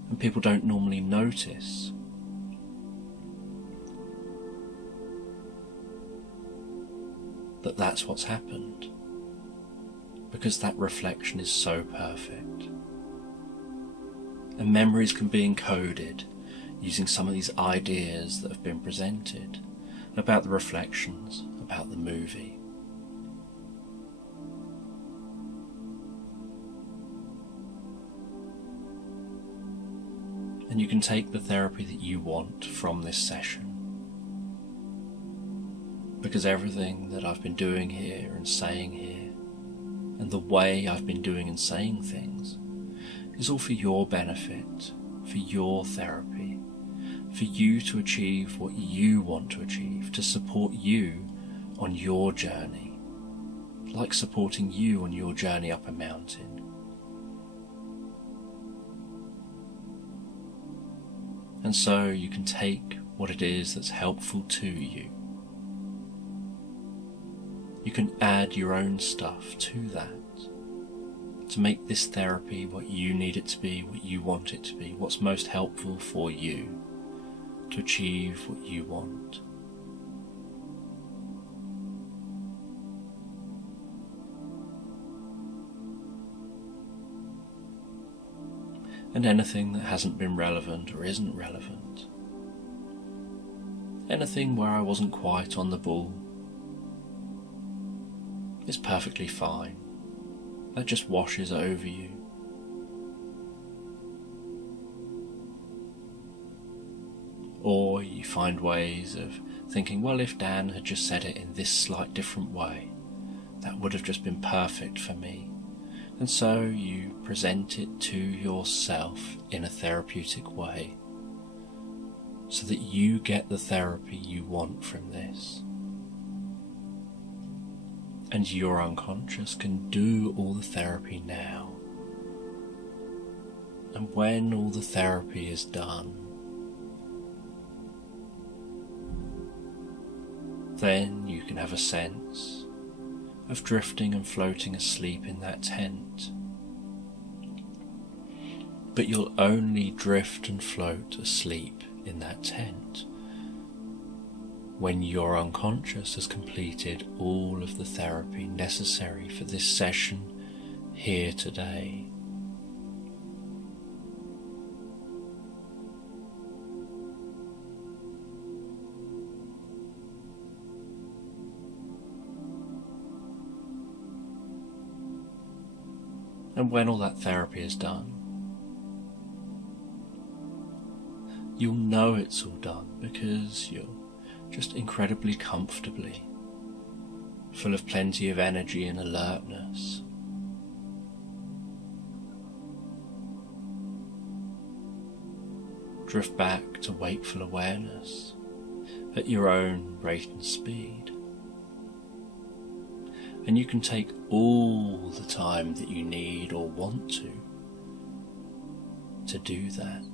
And people don't normally notice. That's what's happened, because that reflection is so perfect. And memories can be encoded using some of these ideas that have been presented about the reflections, about the movie. And you can take the therapy that you want from this session. Because everything that I've been doing here and saying here, and the way I've been doing and saying things, is all for your benefit, for your therapy, for you to achieve what you want to achieve, to support you on your journey, like supporting you on your journey up a mountain. And so you can take what it is that's helpful to you. You can add your own stuff to that to make this therapy what you need it to be, what you want it to be, what's most helpful for you to achieve what you want. And anything that hasn't been relevant or isn't relevant, anything where I wasn't quite on the ball, is perfectly fine. That just washes over you. Or you find ways of thinking, well, if Dan had just said it in this slight different way, that would have just been perfect for me. And so you present it to yourself in a therapeutic way, so that you get the therapy you want from this. And your unconscious can do all the therapy now. And when all the therapy is done, then you can have a sense of drifting and floating asleep in that tent. But you'll only drift and float asleep in that tent when your unconscious has completed all of the therapy necessary for this session here today. And when all that therapy is done, you'll know it's all done because you're just incredibly comfortably, full of plenty of energy and alertness. Drift back to wakeful awareness at your own rate and speed. And you can take all the time that you need or want to do that.